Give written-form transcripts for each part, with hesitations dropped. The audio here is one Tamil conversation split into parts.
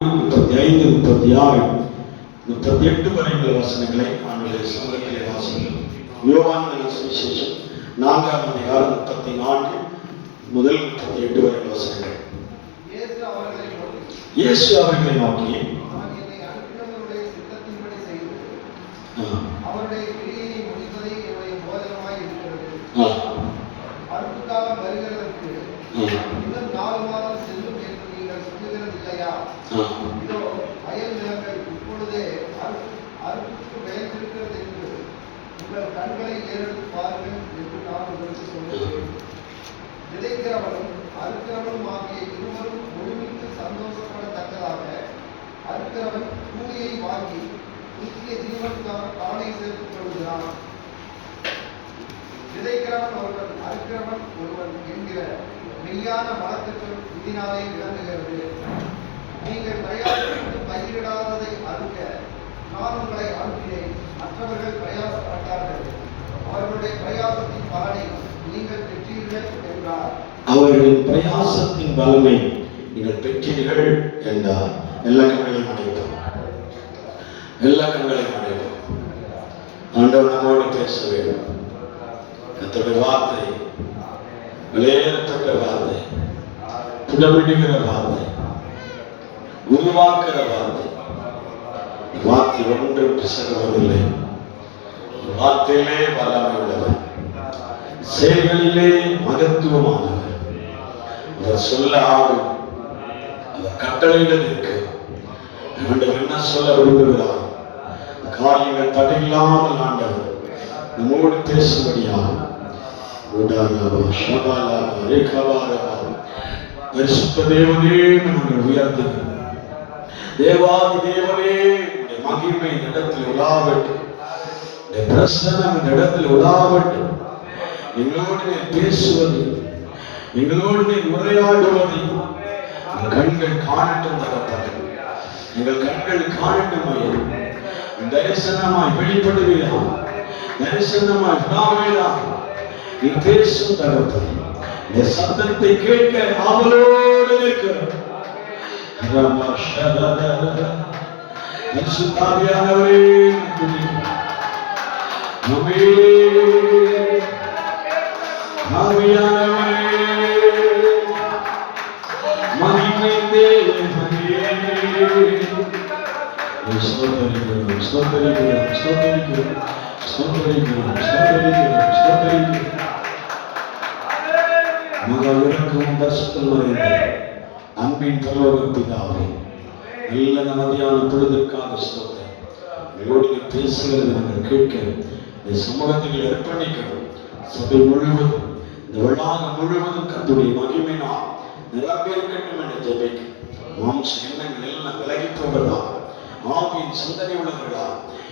35, 36, 38 வரையுள்ள வசனங்களை ஆண்டுடைய சமூகத்திலே வாசிக்கிறோம். யோவான் சுவிசேஷம் 4ஆம் அதிகாரம் 34 முதல் 38 வரையுள்ள வசனங்கள். இயேசு அவர்களை நோக்கி அவருடைய கிரியையை முடிப்பதே என்னுடைய போதனமாய் இருக்கிறது. அற்புதம் வருகிறதற்கு இன்னும் 4 மாதம் செல்லும் என்று நீங்கள் சொல்லுகிறது இல்லையா? இதோ அயல் நிலங்கள் இப்பொழுதே அறுப்புக்கு விளைந்திருக்கிறது என்று உங்கள் கண்களை ஏறெடுத்து பாருங்கள் என்று நான் உங்களுக்கு சொல்லுகிறேன். விதைக்கிறவனும் அறுக்கிறவனும் ஆகிய இருவரும் ஒருமித்து சந்தோஷப்படத்தக்கதாக அறுக்கிறவன் கூலியை வாங்கி நித்திய ஜீவனுக்காக காலை சேர்த்துக் கொள்கிறான். விதைக்கிறவன் ஒருவன் அறுக்கிறவன் ஒருவன் என்கிற மெய்யான வழக்குகள் இதனாலே விளங்குகிறது. நீங்கள் பிரயாசப்பட்டு பயிரிடாததை அறுக்க நான் உங்களை அனுப்பினேன். மற்றவர்கள் பிரயாசப்பட்டார்கள், அவர்களுடைய பிரயாசத்தின் பலனை நீங்கள் பெற்றீர்கள் என்றார். அவர்களின் பிரயாசத்தின் பலனை நீங்கள் பெற்றீர்கள் என்றார். எல்லா கண்களையும் அடைப்போம், எல்லா கண்களையும் அடைப்போம். ஆண்டவர் நம்மோடு பேச வேண்டும். கர்த்தருடைய வார்த்தை விலையேறப்பட்ட வார்த்தை, புடமிடுகிற வார்த்தை, உருவாக்குற வார்த்தை. வார்த்தை ஒன்றும் பிசகுவதில்லை. வார்த்தையிலே வல்லமை உள்ளவர், செயல்களிலே மகத்துவமானவர். அவர் சொல்ல ஆகும், அவர் கட்டளையிட நிற்க. ஆண்டவர் என்ன சொல்ல விரும்புகிறார்? காரியங்கள் தடையில்லாமல் ஆண்டவர் நம்மோடு பேசும்படியாக பரிசுத்த தேவனே நாங்கள் உயர்த்துகிறோம். தேவாதி தேவனே, மகிமை இந்த இடத்தில் உலாவட்டும், பிரசன்னம் இந்த இடத்தில் உலாவட்டும். எங்களோடு நீர் பேசுவது, எங்களோடு நீர் உரையாடுவது கண்கள் காணட்டும். தகப்பனே, எங்கள் கண்கள் காணட்டும். தரிசனமாய் வெளிப்படுவீரா, தரிசனமாய் விடாமீரா நீ பேசும் தகப்பனே. இந்த சத்தத்தை கேட்க ஆவலோடு இருக்கிறோம். பரிசுத்தாவியானவரே, அன்பின் பரலோக பிதாவே, நல்ல நமதியான பொழுதுக்காக ஸ்தோத்திரம். உங்களோடு பேசுகிறது நாங்கள் கேட்க இந்த சமூகத்தில் அர்ப்பணிக்கிறோம். சபை முழுவதும், இந்த வளாகம் முழுவதும் கர்த்தருடைய மகிமையினால் நிரம்பி இருக்கட்டும் என்று ஜெபிக்கிறோம். மாம்ச எண்ணங்கள் எல்லாம் விலகி போவதா, ஆவியின் சிந்தனை உள்ளவர்களா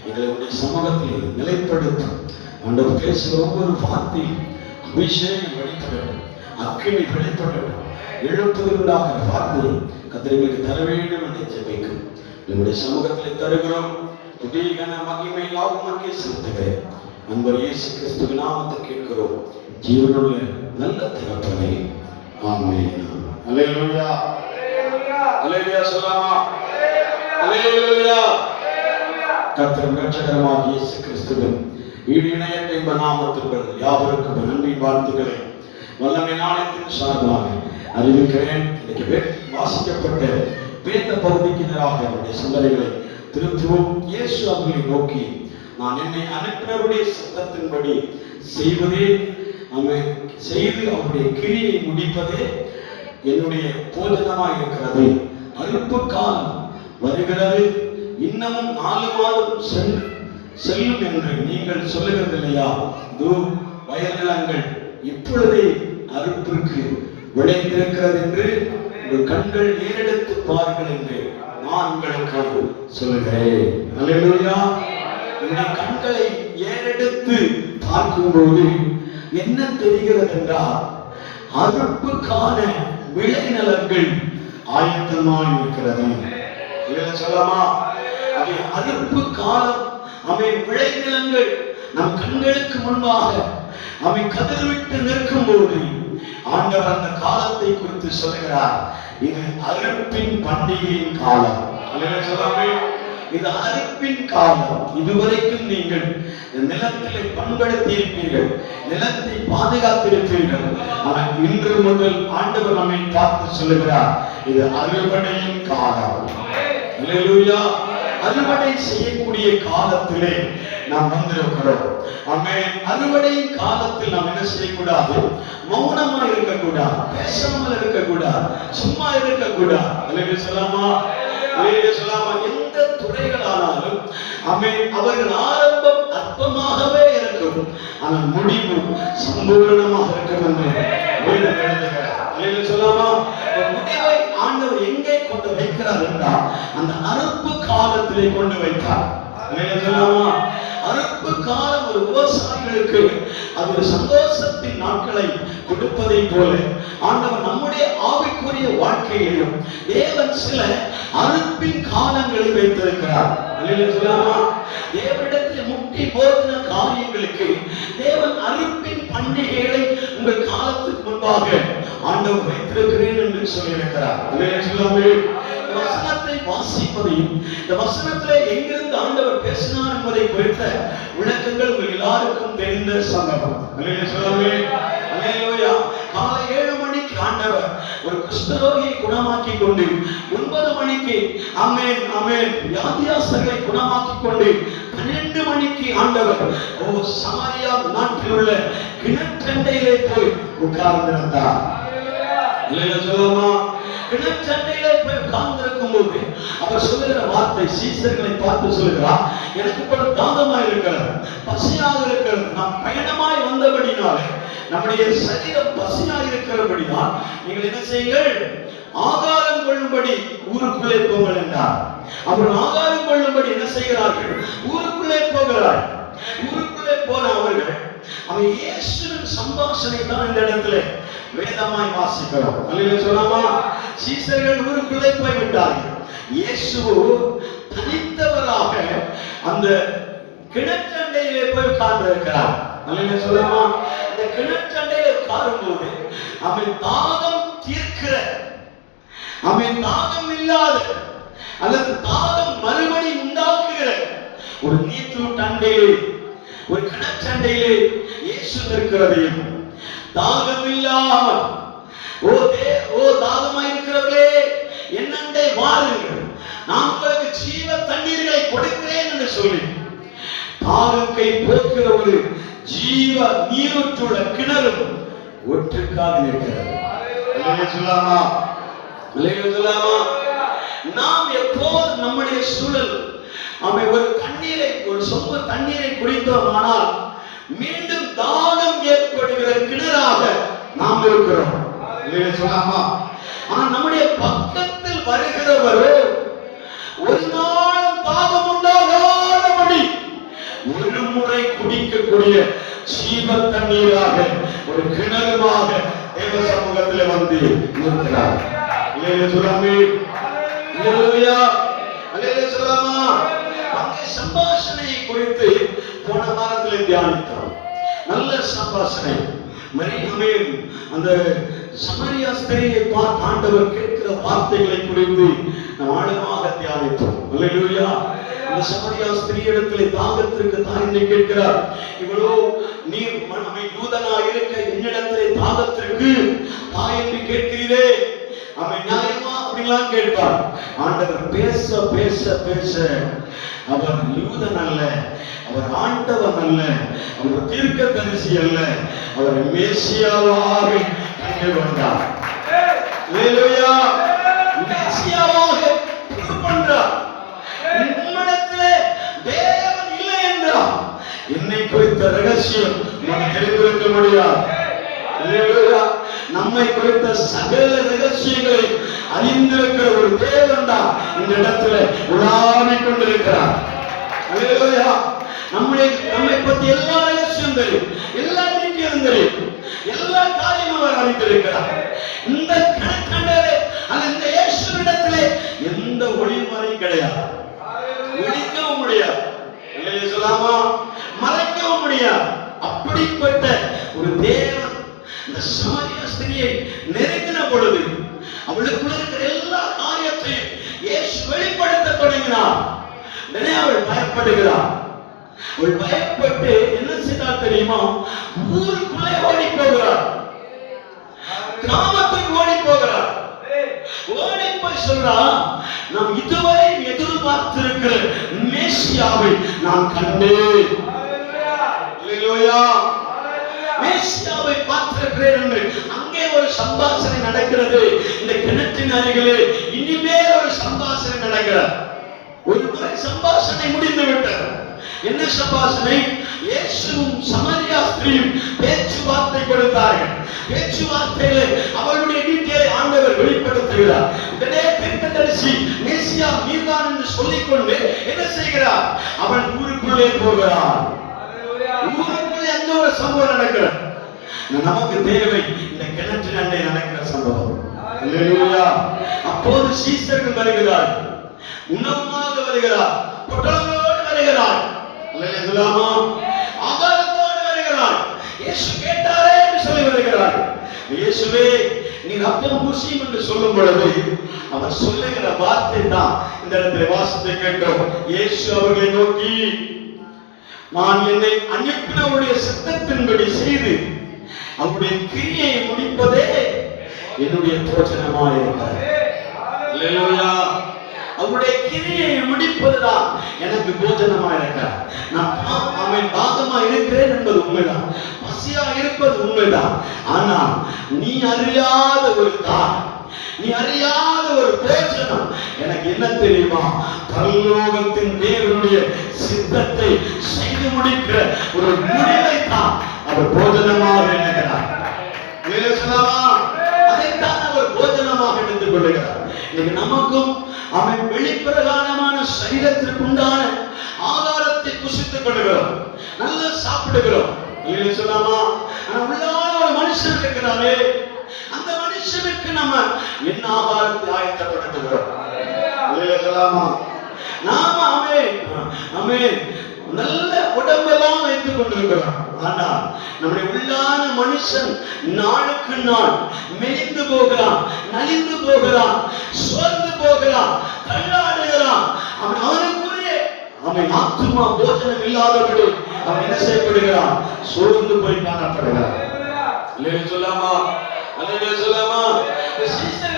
எங்களுடைய சமூகத்தில் நிலைப்படுத்தும். ஆண்டவர் பேசுகிற ஒவ்வொரு வார்த்தையும் அபிஷேகம் வெளிப்பட வேண்டும், அக்கினி வெளிப்பட வேண்டும். எழுப்புதலுண்டாகிற வார்த்தையை கர்த்தருக்கு தர வேண்டும் என்று ஜெபிக்கும். நம்முடைய சமூகத்தில் தருகிறோம். துதிகன மகிமை யாவுமக்கே செலுத்துகிறேன். அன்பர் இயேசு கிறிஸ்துவின் நாமத்தை கேட்கிறோம். ஜீவனுள்ள நல்ல தகப்பனே, ஆமென். அல்லேலூயா, அல்லேலூயா சொல்லாமா? அல்லேலூயா. கர்த்தர் ரட்சகராகிய இயேசு கிறிஸ்துவின் ஈடு இணையற்ற இன்ப நாமத்திற்குள் யாவருக்கும் அன்பின் வாழ்த்துக்களை வல்லமை நாணயத்தின் சார்பாக அறிவிக்கிறேன். இன்னைக்கு வாசிக்கப்பட்ட வேத பகுதிக்கு நேராக என்னுடைய சிந்தனைகளை திருத்துவோம். இயேசு அவர்களை நோக்கி, நான் என்னை அனுப்பினருடைய சத்தத்தின்படி செய்வதே, செய்து அவருடைய கிரியை முடிப்பதே என்னுடைய போஜனமாக இருக்கிறது. அறுப்பு காலம் வருகிறது, இன்னமும் 4 மாதம் செல்லும் என்று நீங்கள் சொல்லுகிறது இல்லையா? வயல் நிலங்கள் இப்பொழுதே அறுப்பிற்கு விளைந்திருக்கிறது என்று உங்கள் கண்கள் ஏறெடுத்து பாருங்கள் என்று நான் உங்களுக்கு சொல்லுகிறேன். அல்லேலூயா. உங்கள் கண்களை ஏறெடுத்து பார்க்கும்போது என்ன தெரிகிறது என்றால், அறுப்புக்கான விளைநிலங்கள் ஆயத்தமாக இருக்கிறது. சொல்லமா? அறுப்பு காலம், அவை விளைநிலங்கள் நம் கண்களுக்கு முன்பாக அவை கதறிவிட்டு நிற்கும் போது ஆண்டவர் அந்த காலத்தை குறித்து சொல்லுகிறார். இது அறுப்பின் பண்டிகையின் காலம். அல்லேலூயா சொல்லாமே. இது அறுப்பின் காலம். இதுவரைக்கும் நீங்கள் நிலத்திலே பண்படுத்தி இருப்பீர்கள், நிலத்தை பாதுகாத்திருப்பீர்கள். ஆனால் இன்று முதல் ஆண்டவர் நம்மை பார்த்து சொல்லுகிறார், இது அறுவடையின் காலம். அல்லேலூயா. அறுவடை செய்யக்கூடிய காலத்திலே நாம் வந்திருக்கிறோம். ஆமென். அறுவடையின் காலத்தில் நாம் என்ன செய்யக்கூடாது? மௌனமா இருக்கக்கூடாது, பேசாமல் இருக்கக்கூடாது, சும்மா இருக்கக்கூடாது. அல்லேலூயா சொல்லாமா. அல்லேலூயா சொல்லாமா. எந்த துறைகளானாலும் ஆமென், அவர்கள் ஆரம்பம் அற்பமாகவே இருக்கும், ஆனால் முடிவு சம்பூரணமாக இருக்கும் என்று வேதம் எழுதுகிறார். அல்லேலூயா சொல்லாமா. முடிவை ஆண்டவர் எங்கே கொண்டு வைக்கிறார் என்றால் அந்த அறுப்பு காலத்திலே கொண்டு வைத்தார். அல்லேலூயா சொல்லாமா. அறுப்பு காலம் ஒரு விவசாயிகளுக்கு அது ஒரு சந்தோஷத்தின் நாட்களை கொடுப்பதை போல ஆண்டவர் நம்முடைய ஆவிக்குரிய வாழ்க்கையிலும் தேவன் சில அறுப்பின் காலங்களை வைத்திருக்கிறார். அல்லேலூயா சொல்லாமா. தேவனிடத்தில் முட்டி போதின காரியங்களுக்கு தேவன் அறுப்பின் பண்டிகைகளை உங்கள் காலத்துக்கு முன்பாக ஆண்டவர் வைத்திருக்கிறேன் என்று சொல்லியிருக்கிறார். அல்லேலூயா சொல்லாமே. வசனத்தை வாசிப்பதையும் இந்த வசனத்திலே எங்கிருந்து ஆண்டவர் பேசினார் என்பதை குறித்த விளக்கங்கள் உங்கள் எல்லாருக்கும் தெரிந்த சம்பவம். அல்லேலூயா சொல்லாமே. அல்லேலூயா. காலை 7 மணிக்கு ஆண்டவர் ஒரு குஷ்டரோகியை குணமாக்கி கொண்டு 9 மணிக்கு ஆமென் ஆமென் வியாதியாஸ்தர்களை குணமாக்கி கொண்டு 12 மணிக்கு ஆண்டவர் சமாரியா நாட்டில் உள்ள கிணற்றண்டையிலே போய் உட்கார்ந்திருந்தார். அல்லேலூயா சொல்லாமா. கிணற்றண்டையிலே போய் உட்கார்ந்திருக்கும் போது அவர் சொல்லுகிற வார்த்தை, சீசர்களை பார்த்து சொல்லுகிறார், எனக்கு இப்பொழுது தாகமாய் இருக்கிறது, பசியாக இருக்கிறது. நாம் பயணமாய் வந்தபடினாலே நம்முடைய சரீரம் பசியாக இருக்கிறபடினால் நீங்கள் என்ன செய்யுங்கள்? ஆகாரம் கொள்ளும்படி ஊருக்குள்ளே போங்கள் என்றார். அவர்கள் ஆகாரம் கொள்ளும்படி என்ன செய்கிறார்கள்? ஊருக்குள்ளே போகிறார்கள். ஊருக்குள்ளே போன அவர்கள் அவன் இயேசுவின் சம்பாஷணை தான் இந்த இடத்துல வேதமாய் வாசிக்கிறோம். அல்லேலூயா சொல்லாமா. சீசர்கள் ஊருக்குள்ளே போய் விட்டார்கள். இயேசு தனித்தவராக அந்த கிணற்றண்டையிலே போய் உட்கார்ந்திருக்கிறார். அல்லேலூயா சொல்லாமா. இந்த கிணற்றண்டையிலே உட்காரும்போது அவன் தாகம் தீர்க்கிற, அவன் தாகம் இல்லாத அல்லது தாகம் மறுபடி உண்டாக்குகிற ஒரு நீரூற்றண்டையிலே, ஒரு கிணற்றண்டையிலே இயேசு இருக்கிறதையும் தாகம் இல்லாமல் தாகமாய் இருக்கிறவர்களே என்னண்டை வாருங்கள், நான் உங்களுக்கு ஜீவ தண்ணீர்களை கொடுக்கிறேன் என்று சொல்லி தாகத்தை போக்குகிற ஒரு ஜீவ நீரூற்றுள்ள கிணறு ஒற்றுக்காக இருக்கிறது. அல்லேலூயா சொல்லாமா. அல்லேலூயா சொல்லாமா. நாம் எப்போது நம்முடைய சூழல் அவை ஒரு தண்ணீரை, ஒரு சொம்பு தண்ணீரை குடித்தோமானால் மீண்டும் தாகம் ஏற்படுகிற கிணறாக நாம் இருக்கிறோம். அல்லேலூயா சொல்லாமா. ஆனால் நம்முடைய பக்கத்தில் வருகிறவரோ ஒரு நாளும் தாகம் உண்டாகாதபடி ஒரு முறை குடிக்கக்கூடிய ஜீவ தண்ணீராக ஒரு கிணறுமாக தேவ சமூகத்தில் வந்து இருக்கிறார். அல்லேலூயா சொல்லாமே. அல்லேலூயா. அல்லேலூயா சொல்லாமா. அங்கே சம்பாஷணையை குறித்து போன வாரத்தில் தியானித்தோம். நல்ல சம்பாஷணை. மரியாமே அந்த சமாரியா ஸ்திரியை பார்த்து ஆண்டவர் கேட்கிற வார்த்தைகளை குறித்து நாம் ஆழமாக தியானித்தோம். அல்லேலூயா. அந்த சமாரியா ஸ்திரியிடத்திலே தாகத்திற்கு தாயினை கேட்கிறார். இவ்வளோ நீர் யூதனா இருக்க என்னிடத்திலே தாகத்திற்கு தாய் என்று கேட்கிறீரே, அவன் நியாயமா அப்படிலாம் கேட்பார். ஆண்டவர் பேச பேச பேச அவர் யூதன் அல்ல, அவர் ஆண்டவன் அல்ல, அவர் தீர்க்கதரிசி அல்ல, அவர் மேசியாவாக கண்டு கொண்டார். அல்லேலூயா. மேசியாவாக பண்றார். உம்மிடத்திலே தேவன் இல்லை என்றார். என்னை குறித்த ரகசியம் நமக்கு தெரிந்திருக்க முடியாது. அல்லேலூயா. நம்மை குறித்த சகல ரகசியங்களை அறிந்திருக்கிற ஒரு தேவன் தான் இந்த இடத்துல உலாவிக் கொண்டிருக்கிறார். அல்லேலூயா. நம்மை பத்தி எல்லா ரகசியம் தெரியும், எல்லா நீதியும் தெரியும், எல்லா காரியமும் அவர் அறிந்திருக்கிறார். இந்த கணக்கண்டரே அந்த இயேசுவிடத்திலே எந்த ஒளிமறையும் கிடையாது, ஒழிக்கவும் முடியாது. அல்லேலூயா சொல்லாமா. மறைக்கவும் முடியாது. அப்படிப்பட்ட ஒரு தேவன் இந்த சமாரியா ஸ்திரியை நெருங்கின பொழுது அவளுக்குள்ள இருக்கிற எல்லா காரியத்தையும் இயேசு வெளிப்படுத்த தொடங்கினார். உடனே அவள் பயப்படுகிறார். அவள் பயப்பட்டு என்ன செய்தார் தெரியுமா? ஊருக்குள்ளே ஓடி போகிறார், கிராமத்துக்கு ஓடி போகிறார். ஓடி போய் சொல்றா, நாம் இதுவரை எதிர்பார்த்திருக்கிற மேசியாவை நான் கண்டேன். அல்லேலூயா. மேசியாவை பார்த்திருக்கிறேன் என்று அங்கே ஒரு சம்பாஷணை நடக்கிறது. இந்த கிணற்றின் அருகிலே இனிமேல் ஒரு சம்பாஷணை நடக்கிறது. ஒரு முறை சம்பாஷணை முடிந்து விட்டது. என்ன சம்பாஷணை? இயேசுவும் சமரியா ஸ்திரீயும் பேச்சுவார்த்தை கொடுத்தார்கள். பேச்சுவார்த்தையில அவளுடைய டீட்டெயிலை ஆண்டவர் வெளிப்படுத்துகிறார். உடனே தீர்க்கதரிசி மேசியா நீர்தான் என்று சொல்லிக்கொண்டு என்ன செய்கிறார்? அவன் ஊருக்குள்ளே போகிறார். ஊருக்குள்ளே எந்த ஒரு சம்பவம் நடக்கிறது. நமக்கு தேவை இந்த கிணற்றின் அண்டை நடக்கிற சம்பவம். அல்லேலூயா. அப்போது சீசர்கள் வருகிறார், உணவுமாக வருகிறார், பொட்டலங்களோடு வருகிறார், அல்லேலூயா, ஆகாரத்தோடு வருகிறார். இயேசு கேட்டாரே என்று சொல்லி வருகிறார். இயேசுவே நீர் அப்பம் புசியும் என்று சொல்லும் பொழுது அவர் சொல்லுகிற வார்த்தை தான் இந்த இடத்துல வாசத்தை கேட்டோம். இயேசு அவர்களை நோக்கி, நான் என்னை அனுப்பினவருடைய சித்தத்தின்படி செய்து அவருடைய கிரியை முடிப்பதே என்னுடைய போஜனமாக இருக்கிறது. அல்லேலூயா. அவருடைய கிரியை முடிப்பதுதான் எனக்கு போஜனமா இருக்கிறார். நான் அவன் பாகமா இருக்கிறேன் என்பது உண்மைதான், பசியா இருப்பது உண்மைதான். ஆனா நீ அறியாத ஒரு தான், நீ அறியாத ஒரு போஜனம் எனக்கு என்ன தெரியுமா? பரலோகத்தின் தேவனுடைய சித்தத்தை செய்து முடிக்கிற ஒரு முடிவை தான் அவர் போஜனமாக எண்ணுகிறார். அதைத்தான் அவர் போஜனமாக எடுத்துக் கொள்கிறார். இன்னைக்கு நமக்கும் அவன் வெளிப்பிரகாரமான சரீரத்திற்கு உண்டான ஆகாரத்தை புசித்துக் கொள்கிறோம், நல்லா சாப்பிடுகிறோம். சொல்லாமா? உள்ளான ஒரு மனுஷன் இருக்கிறாரே, அந்த மனுஷனுக்கு நம்ம என்ன ஆகாரத்தை ஆயத்தப்படுத்துகிறோம்? சொல்லாமா? நாம அவன் நல்ல உடம்பெல்லாம் வைத்துக் கொண்டிருக்கிறோம். ஆனால் நம்முடைய உள்ளான மனுஷன் நாளுக்கு நாள் மெலிந்து போகிறான், நலிந்து போகிறான், சோர்ந்து போகிறான், தள்ளாடுகிறான். அவனுக்குரிய அவன் ஆத்துமா போஜனம் இல்லாதபடி அவன் என்ன செய்யப்படுகிறான்? சோர்ந்து போய் காணப்படுகிறான். சொல்லாமா? சொல்லாமா?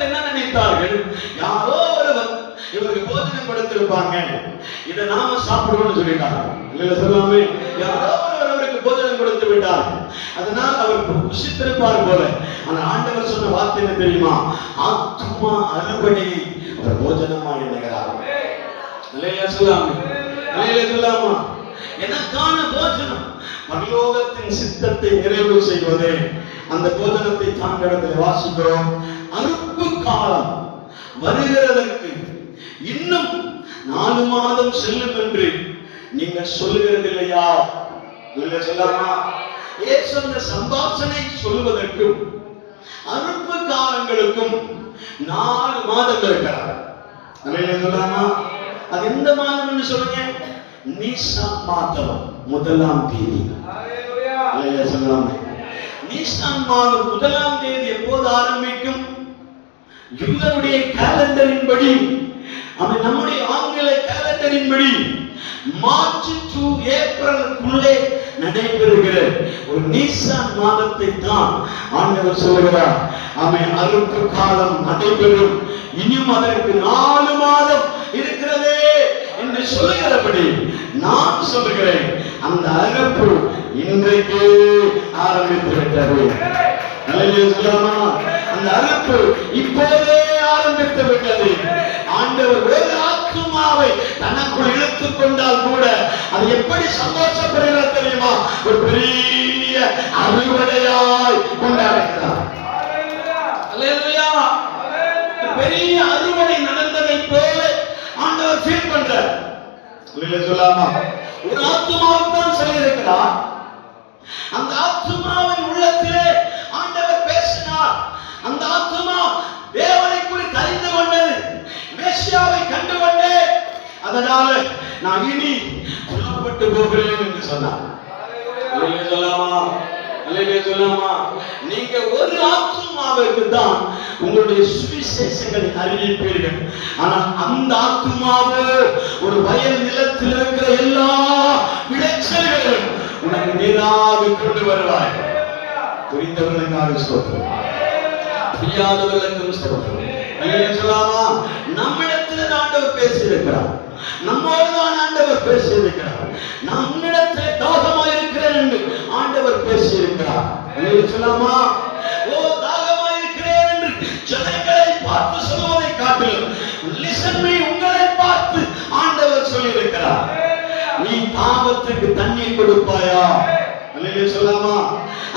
என்ன நினைத்தார்கள்? யாரோ ஒருவர் இவருக்கு போஜனம் கொடுத்திருப்பாங்க, இதை நாம சாப்பிடுவோம்னு சொல்லிட்டாங்க. சொல்லாமே, யாரோ ஒருவர் அவருக்கு போஜனம் கொடுத்து விட்டார், அதனால் அவர் புசித்திருப்பார் போல. ஆனா ஆண்டவர் சொன்ன வார்த்தை என்ன தெரியுமா? ஆத்துமா அறுவடையை அவர் போஜனமா எண்ணுகிறார். சொல்லாமா? எனக்கான போஜனம் பரலோகத்தின் சித்தத்தை நிறைவு செய்வது. அந்த போஜனத்தை தாண்டத்தில் வாசிக்கிறோம். அறுப்பு காலம் வருகிறதற்கு இன்னும் 4 மாதம் செல்லும் என்று நீங்கள் சொல்லுகிறது இல்லையா? சொல்லாமா? இயேசு அந்த சம்பாஷணை சொல்லுவதற்கும் அறுப்பு காலங்களுக்கும் 4 மாதம் இருக்கிறார். சொல்லாமா? அது எந்த மாதம் என்று சொல்லுங்க? நீசான் மாதம் 1ஆம் தேதி. சொல்லாமா? நீசான் மாதம் 1ஆம் தேதி எப்போது ஆரம்பிக்கும்? யூதருடைய காலண்டரின் படி, அவன் நம்முடைய ஆங்கில காலண்டரின் படி மார்ச் டு ஏப்ரலுக்குள்ளே நடைபெறுகிற ஒரு நீசான் மாதத்தை தான் ஆண்டவர் சொல்லுகிறார். அவன் அறுப்பு காலம் நடைபெறும், இன்னும் அதற்கு 4 மாதம் இருக்கிறதே என்று சொல்லுகிறபடி நான் சொல்லுகிறேன், அந்த அறுப்பு இன்றைக்கு ஆரம்பித்து விட்டது. சொல்லாமா? அந்த அறுப்பு இப்போதே ஆரம்பித்து விட்டது. ஆண்டவர் ஒரு ஆத்துமாவை தனக்குள் இழுத்துக் கொண்டால் கூட அது எப்படி சந்தோஷப்படுகிறார் தெரியுமா? ஒரு பெரிய அறுவடையாய் கொண்டாடுகிறார். பெரிய அறுவடை நடந்ததை போல ஆண்டவர் ஃபீல் பண்றார். சொல்லாமா? ஒரு ஆத்துமாவுக்கு தான் சொல்லியிருக்கிறார். அந்த ஆத்துமாவின் உள்ளத்திலே ஆண்டவர் பேசினார். அந்த ஆத்துமா தேவனை குறித்து அறிந்து கொண்டது, மேசியாவை கண்டு கொண்டே, அதனால நான் இனி புறப்பட்டு போகிறேன் என்று சொன்னார். சொல்லாமா? அல்லேலூயா சொல்லாமா. நீங்க ஒரு ஆத்துமாவுக்கு தான் உங்களுடைய சுவிசேஷங்களை அறிவிப்பீர்கள். ஆனா அந்த ஆத்துமாவு ஒரு வயல் நிலத்தில் இருக்கிற எல்லா விளைச்சல்களையும் உனக்கு நேராக கொண்டு வருவாய். புரிந்தவர்களுக்காக ஸ்தோத்திரம், புரியாதவர்களுக்கும் ஸ்தோத்திரம். அல்லேலூயா சொல்லாமா. நம்மிடத்தில் ஆண்டவர் பேசியிருக்கிறார், நம்மோடு தான் ஆண்டவர் பேசியிருக்கிறார். நான் உன்னிடத்தில் தாகமாக இருக்கிறேன் என்று ஆண்டவர் பேசியிருக்கிறார். அல்லேலூயா சொல்லாமா. ஓ தாகமாக இருக்கிறேன் என்று ஜனங்களை பார்த்து சொல்வதை காட்டிலும் லிசன் மீ, உங்களை பார்த்து ஆண்டவர் சொல்லியிருக்கிறார். நீ தாகத்துக்கு தண்ணீர் கொடுப்பாயா? அல்லேலூயா சொல்லாமா.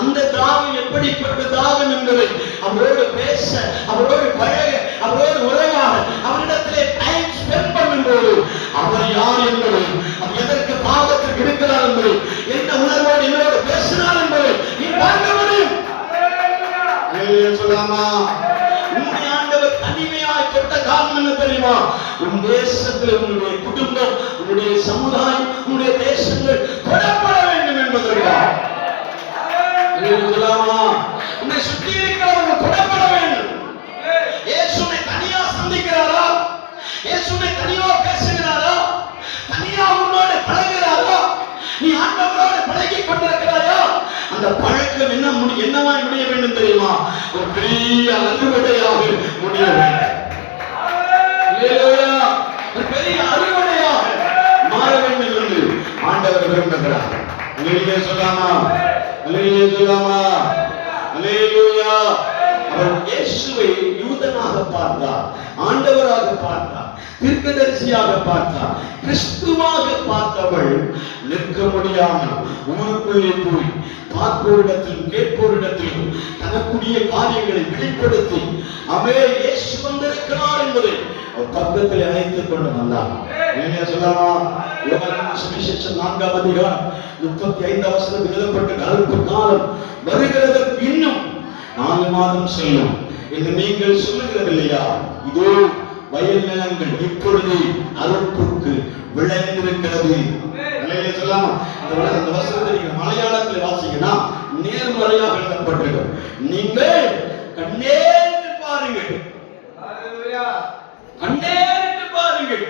அந்த தாகம் எப்படிப்பட்ட தாகம் என்பதை அவரோடு பேச, அவரோடு பழக, அவரோடு உறவாட, அவரிடத்திலே டைம் ஸ்பெண்ட் பண்ணும்போது அவர் யார் என்பதை, அவர் எதற்கு தாகத்துக்கு இருக்கிறார் என்பதை, என்ன உணர்வோடு என்னோடு பேசினார் என்பதை நீ பார்க்க முடியும். அல்லேலூயா சொல்லாமா. உன்னை ஆண்டவர் தனிமையாய் தொட்ட காரணம் என்ன தெரியுமா? உன் தேசத்தில் உன்னுடைய குடும்பம், உன்னுடைய சமுதாயம், உன்னுடைய தேசங்கள் தொடப்பட வேண்டும் என்பதற்காக. உன்னை சுற்றி இருக்கிறவர்கள் தொடப்பட வேண்டும். இயேசுவை தனியா சந்திக்கிறாரா? இயேசுவை தனியா பேசுகிறாரா? தனியா உன்னோடு பழகிறாரா? நீ ஆண்டவரோடு பழகி கொண்டிருக்கிறாயா? அந்த பழக்கம் என்னவாய் முடிய வேண்டும் தெரியுமா? ஒரு பெரிய அறுவடையாக முடிய வேண்டும். ஒரு பெரிய அறுவடையாக மாற வேண்டும் என்று ஆண்டவர் விரும்புகிறார். அல்லேலூயா சொல்லாமா. அல்லேலூயா சொல்லாமா. அல்லேலூயா. அவர் இயேசுவை யூதனாக பார்த்தார், ஆண்டவராக பார்த்தார், தீர்க்கதரிசியாக பார்த்தார். கிறிஸ்துவாக பார்த்தவள் நிற்க முடியாமல் ஊருக்குள்ளே போய் பார்ப்போரிடத்திலும் கேட்போரிடத்திலும் தனக்குரிய காரியங்களை வெளிப்படுத்தி அவே இயேசு வந்திருக்கிறார் என்பதை அவர் பக்கத்தில் அழைத்துக் கொண்டு வந்தார். சொல்லாமா. சுவிசேஷம் 4ஆம் அதிகாரம் 35ஆம் வசனத்தில் எழுதப்பட்ட கருப்பு காலம் வருகிறது, இன்னும் 4 மாதம் செல்லும் என்று நீங்கள் சொல்லுகிறது இல்லையா? இதோ வயல் நிலங்கள் இப்பொழுது அறுப்புக்கு விளைந்திருக்கிறது. சொல்லாமா. அந்த வசனத்தை நீங்க மலையாளத்தில் வாசிங்கன்னா நேர்மறையாக எழுதப்பட்டிருக்கும். நீங்கள் கண்ணேறிட்டு பாருங்கள், கண்ணேறிட்டு பாருங்கள்.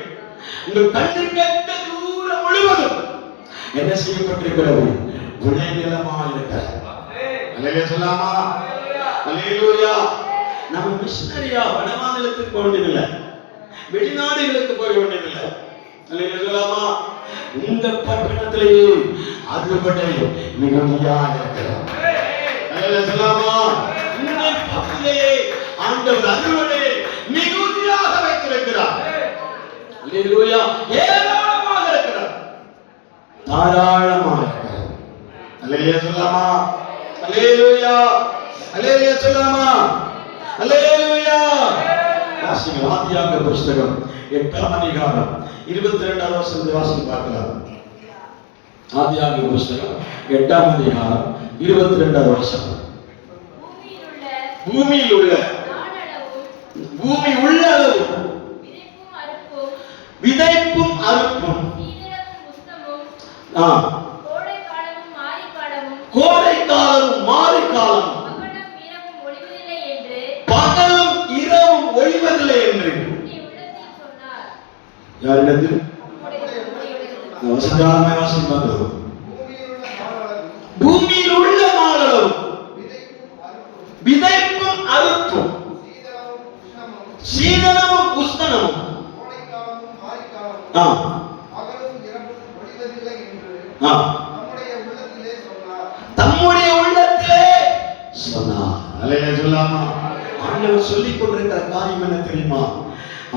உங்கள் கண்ணு கேட்ட தூரம் முழுவதும் என்ன செய்யப்பட்டிருக்கிறது? விளைநிலமாக இருக்கிறது. அல்லேலூயா சொல்லாமா. அல்லேலூயா. நம்ம மிஷனரியா வடமாநிலத்துக்கு போக வேண்டியதில்லை, வெளிநாடுகளுக்கு போக வேண்டியதில்லை. அல்லேலூயா சொல்லாமா. இந்த பட்டணத்திலேயே அறுவடை மிகுதியாக இருக்கிறது. அல்லேலூயா சொல்லாமா. இந்த பகுதியிலே ஆண்டவர் அறுவடை மிகுதியாக வைத்திருக்கிறார். அல்லேலூயா. ஏராளமாக இருக்கிறார், தாராளமாக இருக்கிறார். அல்லேலூயா சொல்லாமா. அல்லேலூயா. அல்லேலூயா சொல்லாமா. அல்லேலூயா. வாசிங்க ஆதியாகம புத்தகம் 8ஆம் அதிகாரம் 22ஆம் வசனத்தை வாசித்து பார்க்கலாம். ஆதியாகம புத்தகம் 8ஆம் அதிகாரம் 22ஆம் வசனம். பூமியில் உள்ள பூமி உள்ள அளவு விதைப்பும் அறுப்பும் கோடை காலமும் மாரி காலமும் பகலும் இரவும் ஒழிவதில்லை என்று யாரிடத்தில் பூமியில் உள்ள நாளளவு விதைப்பும் அறுப்பும் சீதனமும் உஷ்ணமும் தம்முடைய உள்ளத்திலே சொன்னார். அல்லேலூயா சொல்லாமா. ஆண்டவர் சொல்லிக் கொண்டிருக்கிற காரியம் என்ன தெரியுமா?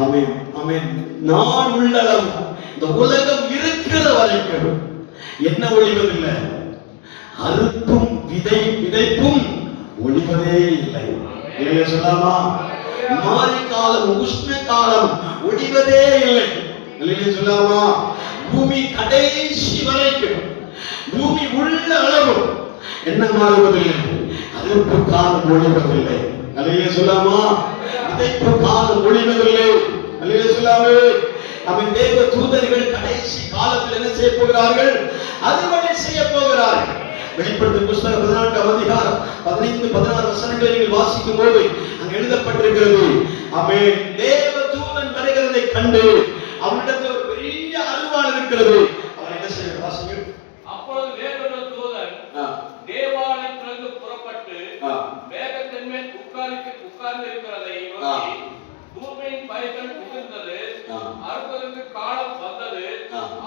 ஆமென் ஆமென். நான் உள்ளளவு இந்த உலகம் இருக்கிற வரைக்கும் என்ன ஒழிவதில்லை? அறுப்பும் விதைப்பும் ஒழிவதே இல்லை. அல்லேலூயா சொல்லாமா. மாரி காலம் உஷ்ண காலம் ஒழிவதே இல்லை. அல்லேலூயா சொல்லாமா. பூமி கடைசி வரைக்கும் பூமி உள்ள அளவு என்ன மாறுவதில்லை? அறுப்பு காலம் ஒழிவதில்லை. அல்லேலூயா சொல்லாமா. விதைப்பு காலம் ஒழிவதில்லை. அல்லேலூயா சொல்லாமே. அவன் தேவ தூதர்கள் கடைசி காலத்தில் என்ன செய்ய போகிறார்கள்? அறுவடை செய்ய போகிறார்கள். வெளிப்படுத்தும் புஸ்தகம் 14ஆம் அதிகாரம் 15-16 வசனங்களை நீங்கள் வாசிக்கும் போது அங்கு எழுதப்பட்டிருக்கிறது. ஆமென். தேவதூதன் வருகிறதை கண்டு அவனிடத்தில் ஒரு பெரிய அருவாள் இருக்கிறது. அவன் என்ன செய்ய வாசிங்க. அப்பொழுது வேறொரு தூதன் தேவாலயத்திலிருந்து புறப்பட்டு மேகத்தின் மேல் உட்கார்ந்து இருக்கிறதை நோக்கி, பூமியின் பயிர்கள் முதிர்ந்தது, அறுப்பதற்கு காலம் வந்தது,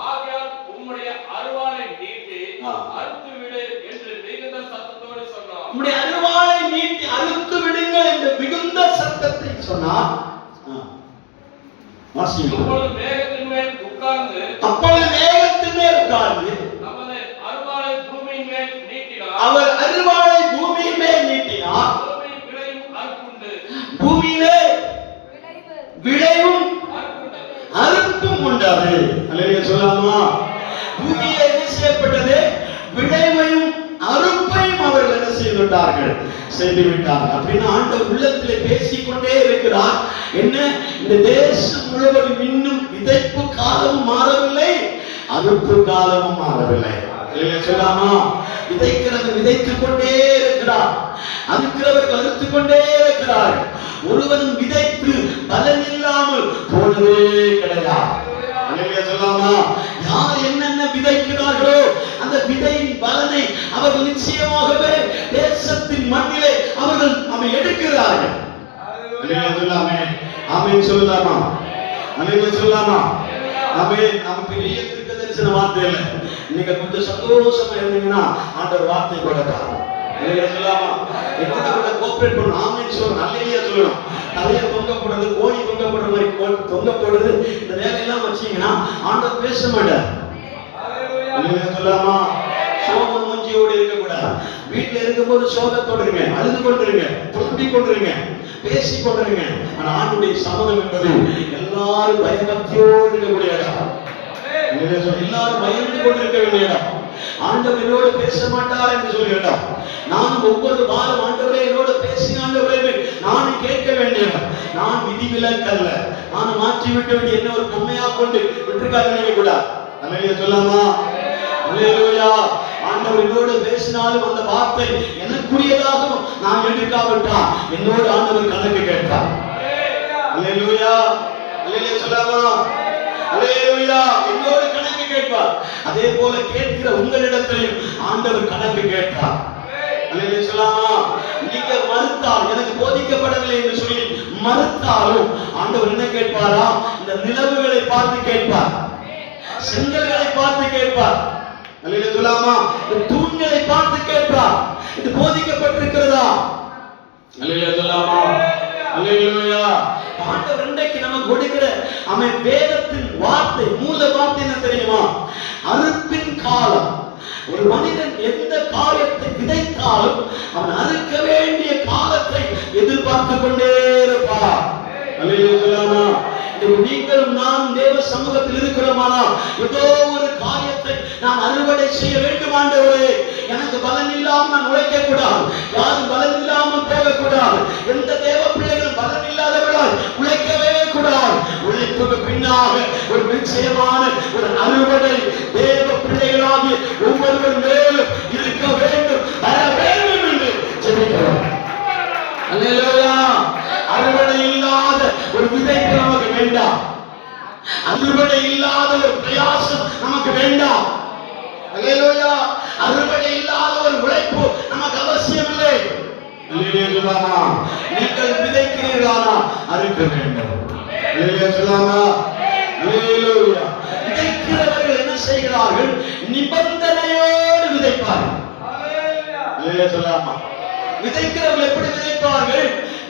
ஆகையால் உம்முடைய அருவாளை நீட்டி அறுத்து விடு என்று மிகுந்த சத்தத்தோடு சொன்னார். உம்முடைய அருவாளை நீட்டி அறுத்து விடுங்கள் என்று மிகுந்த சத்தத்தை சொன்னார். அப்பொழுது மேகத்தின் மேல் உட்கார்ந்து நமது அருவாளை பூமியின் மேல் நீட்டினார். அவர் அருவாளை பூமியின் மேல் நீட்டினார். பூமியிலே விளைவும் அறுப்பும் உண்டாது. அல்லேலூயா சொல்லலாமா? பூமியிலே என்ன செய்யப்பட்டது? விளைவையும் அறுப்பையும் அவர்கள் என்ன செய்து விட்டார்கள். அப்படின்னு ஆண்டவர் உள்ளத்திலே பேசிக்கொண்டே இருக்கிறார். என்ன? இந்த தேசம் முழுவதும் இன்னும் விதைப்பு காலமும் மாறவில்லை, அறுப்பு காலமும் மாறவில்லை. சொல்லாமா? விதைக்கிறவர் விதைத்துக் கொண்டே இருக்கிறார், அறுக்கிறவர்கள் அறுத்துக் கொண்டே இருக்கிறார். ஒருவனும் விதைத்து பலன் இல்லாமல் போனதே கிடையாது. சொல்லாமா? யார் என்னென்ன விதைக்கிறார்களோ அந்த விதையின் பலனை அவர்கள் நிச்சயமாகவே தேசத்தின் மண்ணிலே அவர்கள் எடுக்கிறார்கள். ஆமென் சொல்லலாமா? ஆமென் சொல்லலாமா? ஆமென். நம்ம பெரிய தீர்க்க தரிசன வார்த்தை இல்லை. நீங்க கொஞ்சம் சந்தோஷமா இருந்தீங்கன்னா ஆண்டவர் வார்த்தை கொடுப்பார். சொல்லலாமா? என்னோட கூட கோஆபரேட் பண்ணணும். ஆமென் சொல்லணும். நல்லையா சொல்லணும். தலைய தொங்க போடுறது, கோழி தொங்க போடுற மாதிரி தொங்க போடுறது, இந்த வேலையெல்லாம் வச்சீங்கன்னா ஆண்டவர் பேச மாட்டார். சொல்லலாமா? சோகம் மூஞ்சியோடு இருக்கக்கூடாது. வீட்டுல இருக்கும்போது சோகத்தோடு இருங்க, அழுது கொண்டிருங்க, புலம்பிக் கொண்டிருங்க, பேசிக் கொண்டிருங்க. ஆனா ஆண்டுடைய சம்மதம் என்பது எல்லாரும் பயபக்தியோடு இருக்கக்கூடிய இடம். எல்லாரும் பயந்து கொண்டிருக்க வேண்டிய இடம். ஆண்டவர் என்னோடு பேச மாட்டார் என்று சொல்லிய இடம். நானும் ஒவ்வொரு வாரம் ஆண்டவரே என்னோடு பேசின ஆண்டவரே நானும் கேட்க வேண்டிய இடம். நான் விதிவிலக்கல்ல, நான் மாற்றி விட்டு வேண்டிய என்ன ஒரு பொம்மையா கொண்டு விட்டுருக்காங்க நினைக்க கூடாது. அல்லேலூயா சொல்லாமா? அல்லேலூயா. ஆண்டவர் என்னோடு பேசினாலும் அந்த வார்த்தை எனக்குரியதாகவும் நான் எடுக்காவிட்டால் என்னோடு ஆண்டவர் கணக்கு கேட்பார். அல்லேலூயா. அல்லேலூயா சொல்லாமா? அல்லேலூயா. என்னோடு கணக்கு கேட்பார். அதே போல கேட்கிற உங்களிடத்திலும் ஆண்டவர் கணக்கு கேட்பார். அல்லேலூயா சொல்லாமா? நீங்க மறுத்தால், எனக்கு போதிக்கப்படவில்லை என்று சொல்லி மறுத்தாலும் ஆண்டவர் என்ன கேட்பாரா? இந்த நிலவுகளை பார்த்து கேட்பார், செங்கல்களை பார்த்து கேட்பார். அல்லேலூயா சொல்லாமா? இந்த தூண்களை பார்த்து கேட்பார். இது போதிக்கப்பட்டிருக்கிறதா? அல்லேலூயா சொல்லாமா? அல்லேலூயா. ஆண்டவர் இன்றைக்கு நமக்கு கொடுக்கிற அவன் வேதத்தின் வார்த்தை, மூல வார்த்தை என்ன தெரியுமா? அறுப்பின் காலம். ஒரு மனிதன் எந்த காரியத்தை விதைத்தாலும் அவன் அறுக்க வேண்டிய காலத்தை எதிர்பார்த்து கொண்டே இருப்பார். அல்லேலூயா சொல்லாமா? நீங்களும் நான் தேவ சமூகத்தில் இருக்கிறோமானா ஏதோ ஒரு காரியத்தை நான் அறுவடை செய்ய வேண்டும். ஆண்டவரே, எனக்கு பலன் இல்லாமல் நான் உழைக்க கூடாது, யாரும் பலன் இல்லாமல் போகக்கூடாது, எந்த தேவ பிள்ளைகளும் பலன் இல்லாதவர்களால் உழைக்கவே கூடாது. உழைப்புக்கு பின்னாக ஒரு நிச்சயமான ஒரு அறுவடை தேவ பிள்ளைகளாகி ஒவ்வொருவர் மேலும் இருக்க வேண்டும், வர வேண்டும் என்று ஜெபிக்கிறோம். அல்லேலூயா. அறுவடை இல்லாத ஒரு விதைப்பு நமக்கு வேண்டாம். அறுவடை இல்லாத ஒரு பிரயாசம் நமக்கு வேண்டாம். அல்லேலூயா. அறுவடை இல்லாத ஒரு உழைப்பு நமக்கு அவசியம் இல்லை. அல்லேலூயா சொல்லாமா? நீங்கள் விதைக்கிறீர்களானா அறுக்க வேண்டும். அல்லேலூயா சொல்லாமா? அல்லேலூயா. விதைக்கிறவர்கள் என்ன செய்கிறார்கள்? நிபந்தனையோடு விதைப்பார்கள். அல்லேலூயா சொல்லாமா? விதைக்கிறவர்கள் எப்படி விதைப்பார்கள்?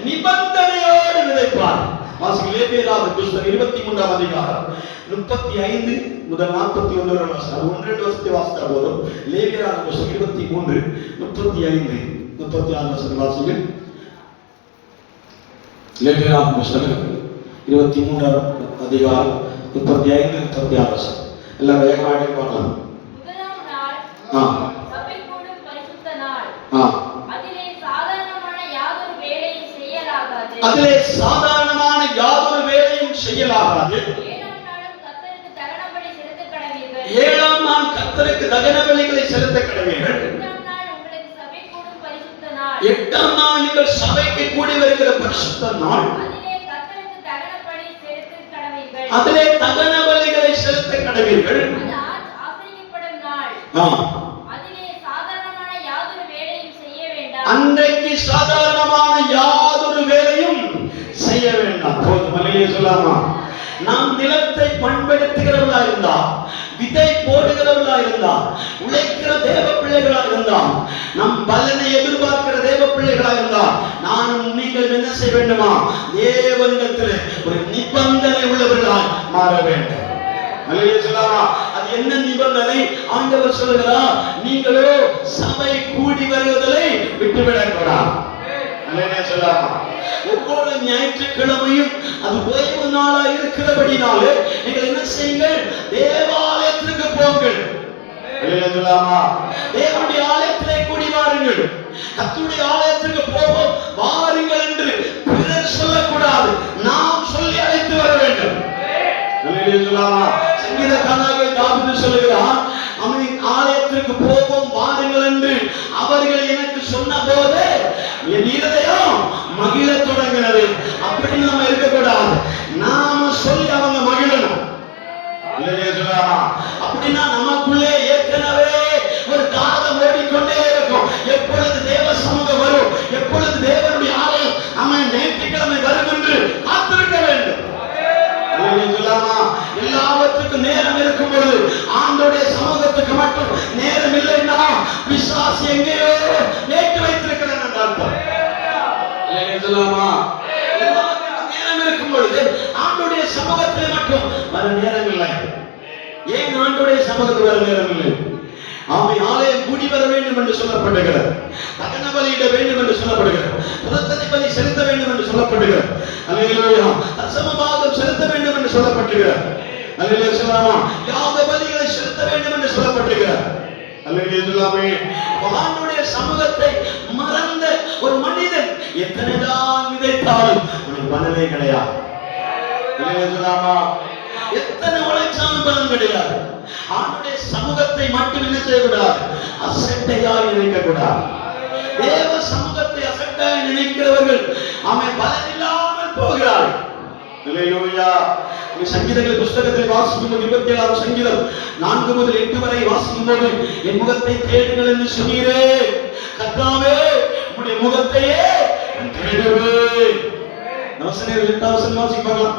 நிபந்தனையோடு விதைப்பார்கள். வாசிங்க லேவியராகமம் புத்தகம் 23ஆம் அதிகாரம் 35 முதல் 41 வசனம். அது 1-2 வசனத்தை வாசித்தா போதும். லேவியராகமம் புத்தகம் 23 35 36 வசனம் வாசிங்க. லேவியராகமம் புத்தகம் 23ஆம் அதிகாரம் 35 36 வசனம். எல்லாம் வேகமாக பார்க்கலாம். முதலாம் நாள் சபை கூடும் பரிசுத்த நாள். அதிலே சாதாரணமான யாதொரு வேலையும் செய்யலாகாது. ஏழாம் நாள் கர்த்தருக்கு தகன பலிகளை செலுத்த கடவீர்கள். 8ஆம் நாள் நீங்கள் சபைக்கு கூடி வருகிற பரிசுத்த நாள். அதிலே கர்த்தருக்கு தகனபலி செலுத்த கடவீர்கள். அதிலே தகன பலிகளை செலுத்த கடவீர்கள். அது ஆசரிக்கப்படும் நாள். அதிலே சாதாரணமான யாதொரு வேலையும் செய்ய வேண்டாம். அன்றைக்கு சாதாரணமான யாதொரு வேலையும் செய்ய வேண்டாம். போதும், அல்லேலூயா சொல்லாமா? நாம் நிலத்தை பண்படுத்துகிறவர்களா இருந்தா, விதை போடுகிறவர்களா இருந்தா, உழைக்கிற தேவ பிள்ளைகளா இருந்தா, நம் பலனை எதிர்பார்க்கிற தேவ பிள்ளைகளா இருந்தா, நானும் நீங்கள் என்ன செய்ய வேண்டுமா? தேவனிடத்தில் ஒரு நிபந்தனை உள்ளவர்களாய் மாற வேண்டும். அல்லேலூயா சொல்லாமா? அது என்ன நிபந்தனை? ஆண்டவர் சொல்லுகிறார், நீங்களோ சபை கூடி வருவதை விட்டுவிடக்கூடாது. அல்லேலூயா சொல்லாமா? ஒவ்வொரு ஞாயிற்றுக்கிழமையும் அது ஓய்வு நாளா இருக்கிறபடினாலே நீங்கள் என்ன செய்யுங்கள்? தேவாலயத்திற்கு போங்கள். அல்லேலூயா சொல்லாமா? தேவனுடைய ஆலயத்திலே கூடி வாருங்கள். கர்த்தருடைய ஆலயத்திற்கு போவோம் வாருங்கள் என்று பிறர் சொல்லக்கூடாது, நாம் சொல்லி அழைத்து வர வேண்டும். அல்லேலூயா சொல்லாமா? சங்கீதக்காரனாகிய தாவீது சொல்லுகிறார், அவன் ஆலயத்திற்கு போவோம் வாருங்கள் என்று அவர்கள் எனக்கு சொன்னபோது என் இருதயம் மகிழ தொடங்கினது. அப்படி நாம இருக்கக்கூடாது, நாம சொல்லி அவங்க மகிழணும். அல்லேலூயா சொல்லாமா? அப்படின்னா நமக்குள்ளே ஏற்கனவே ஒரு தாகம் ஓடிக்கொண்டே இருக்கும். எப்பொழுது தேவ சமூகம் வரும், எப்பொழுது தேவனுடைய ஆலயம் நம்ம ஞாயிற்றுக்கிழமை வரும் என்று காத்திருக்க வேண்டும். அல்லேலூயா சொல்லாமா? எல்லாவற்றுக்கும் நேரம் இருக்கும் பொழுது ஆண்டவருடைய சமூகத்துக்கு மட்டும் நேரம் இல்லைன்னா பிசாசு எங்கேயோ நேற்று வைத்திருக்கிறேன் என்று அர்த்தம். அல்லேலூயா சொல்லாமா? எல்லாவற்றுக்கும் நேரம் இருக்கும் பொழுது ஆண்டவருடைய சமூகத்தில் மட்டும் வர நேரம் இல்லை. ஏன் ஆண்டவருடைய சமூகத்தில் வர நேரம் இல்லை? அவன் ஆலயம் கூடி வர வேண்டும் என்று சொல்லப்படுகிறது, தகன பலியிட வேண்டும் என்று சொல்லப்படுகிறது, பிரதனை பலி செலுத்த வேண்டும் என்று சொல்லப்படுகிறது. அல்லேலூயா. தசமபாகம் செலுத்த வேண்டும் என்று சொல்லப்படுகிறது. அல்லேலூயா சொல்லாமா? யாக பலிகளை செலுத்த வேண்டும் என்று சொல்லப்படுகிறது. அல்லேலூயா சொல்லாமே? ஆண்டவருடைய சமூகத்தை மறந்த ஒரு மனிதன் எத்தனைதான் விதைத்தாலும் உனக்கு பலனே கிடையாது. அல்லேலூயா சொல்லாமா? எத்தனை உழைச்சாலும் பலன் கிடையாது. ஆண்டவருடைய சமூகத்தை மட்டும் என்ன செய்யக்கூடாது? அசட்டையாய் நினைக்கக்கூடாது. தேவ சமூகத்தை அசட்டையாய் நினைக்கிறவர்கள் அவன் பலன் இல்லாமல் போகிறார்கள். அல்லேலூயா. சங்கீதங்கள் புஸ்தகத்தில் வாசிக்கும் போது 27ஆம் சங்கீதம் 4 முதல் 8 வரை வாசிக்கும் போது, என் முகத்தை தேடுங்கள் என்று சொன்னீரே கர்த்தாவே, உம்முடைய முகத்தையே தேடுவேன். வசனம் 8ஆம் வசனம் வாசிக்கலாம்.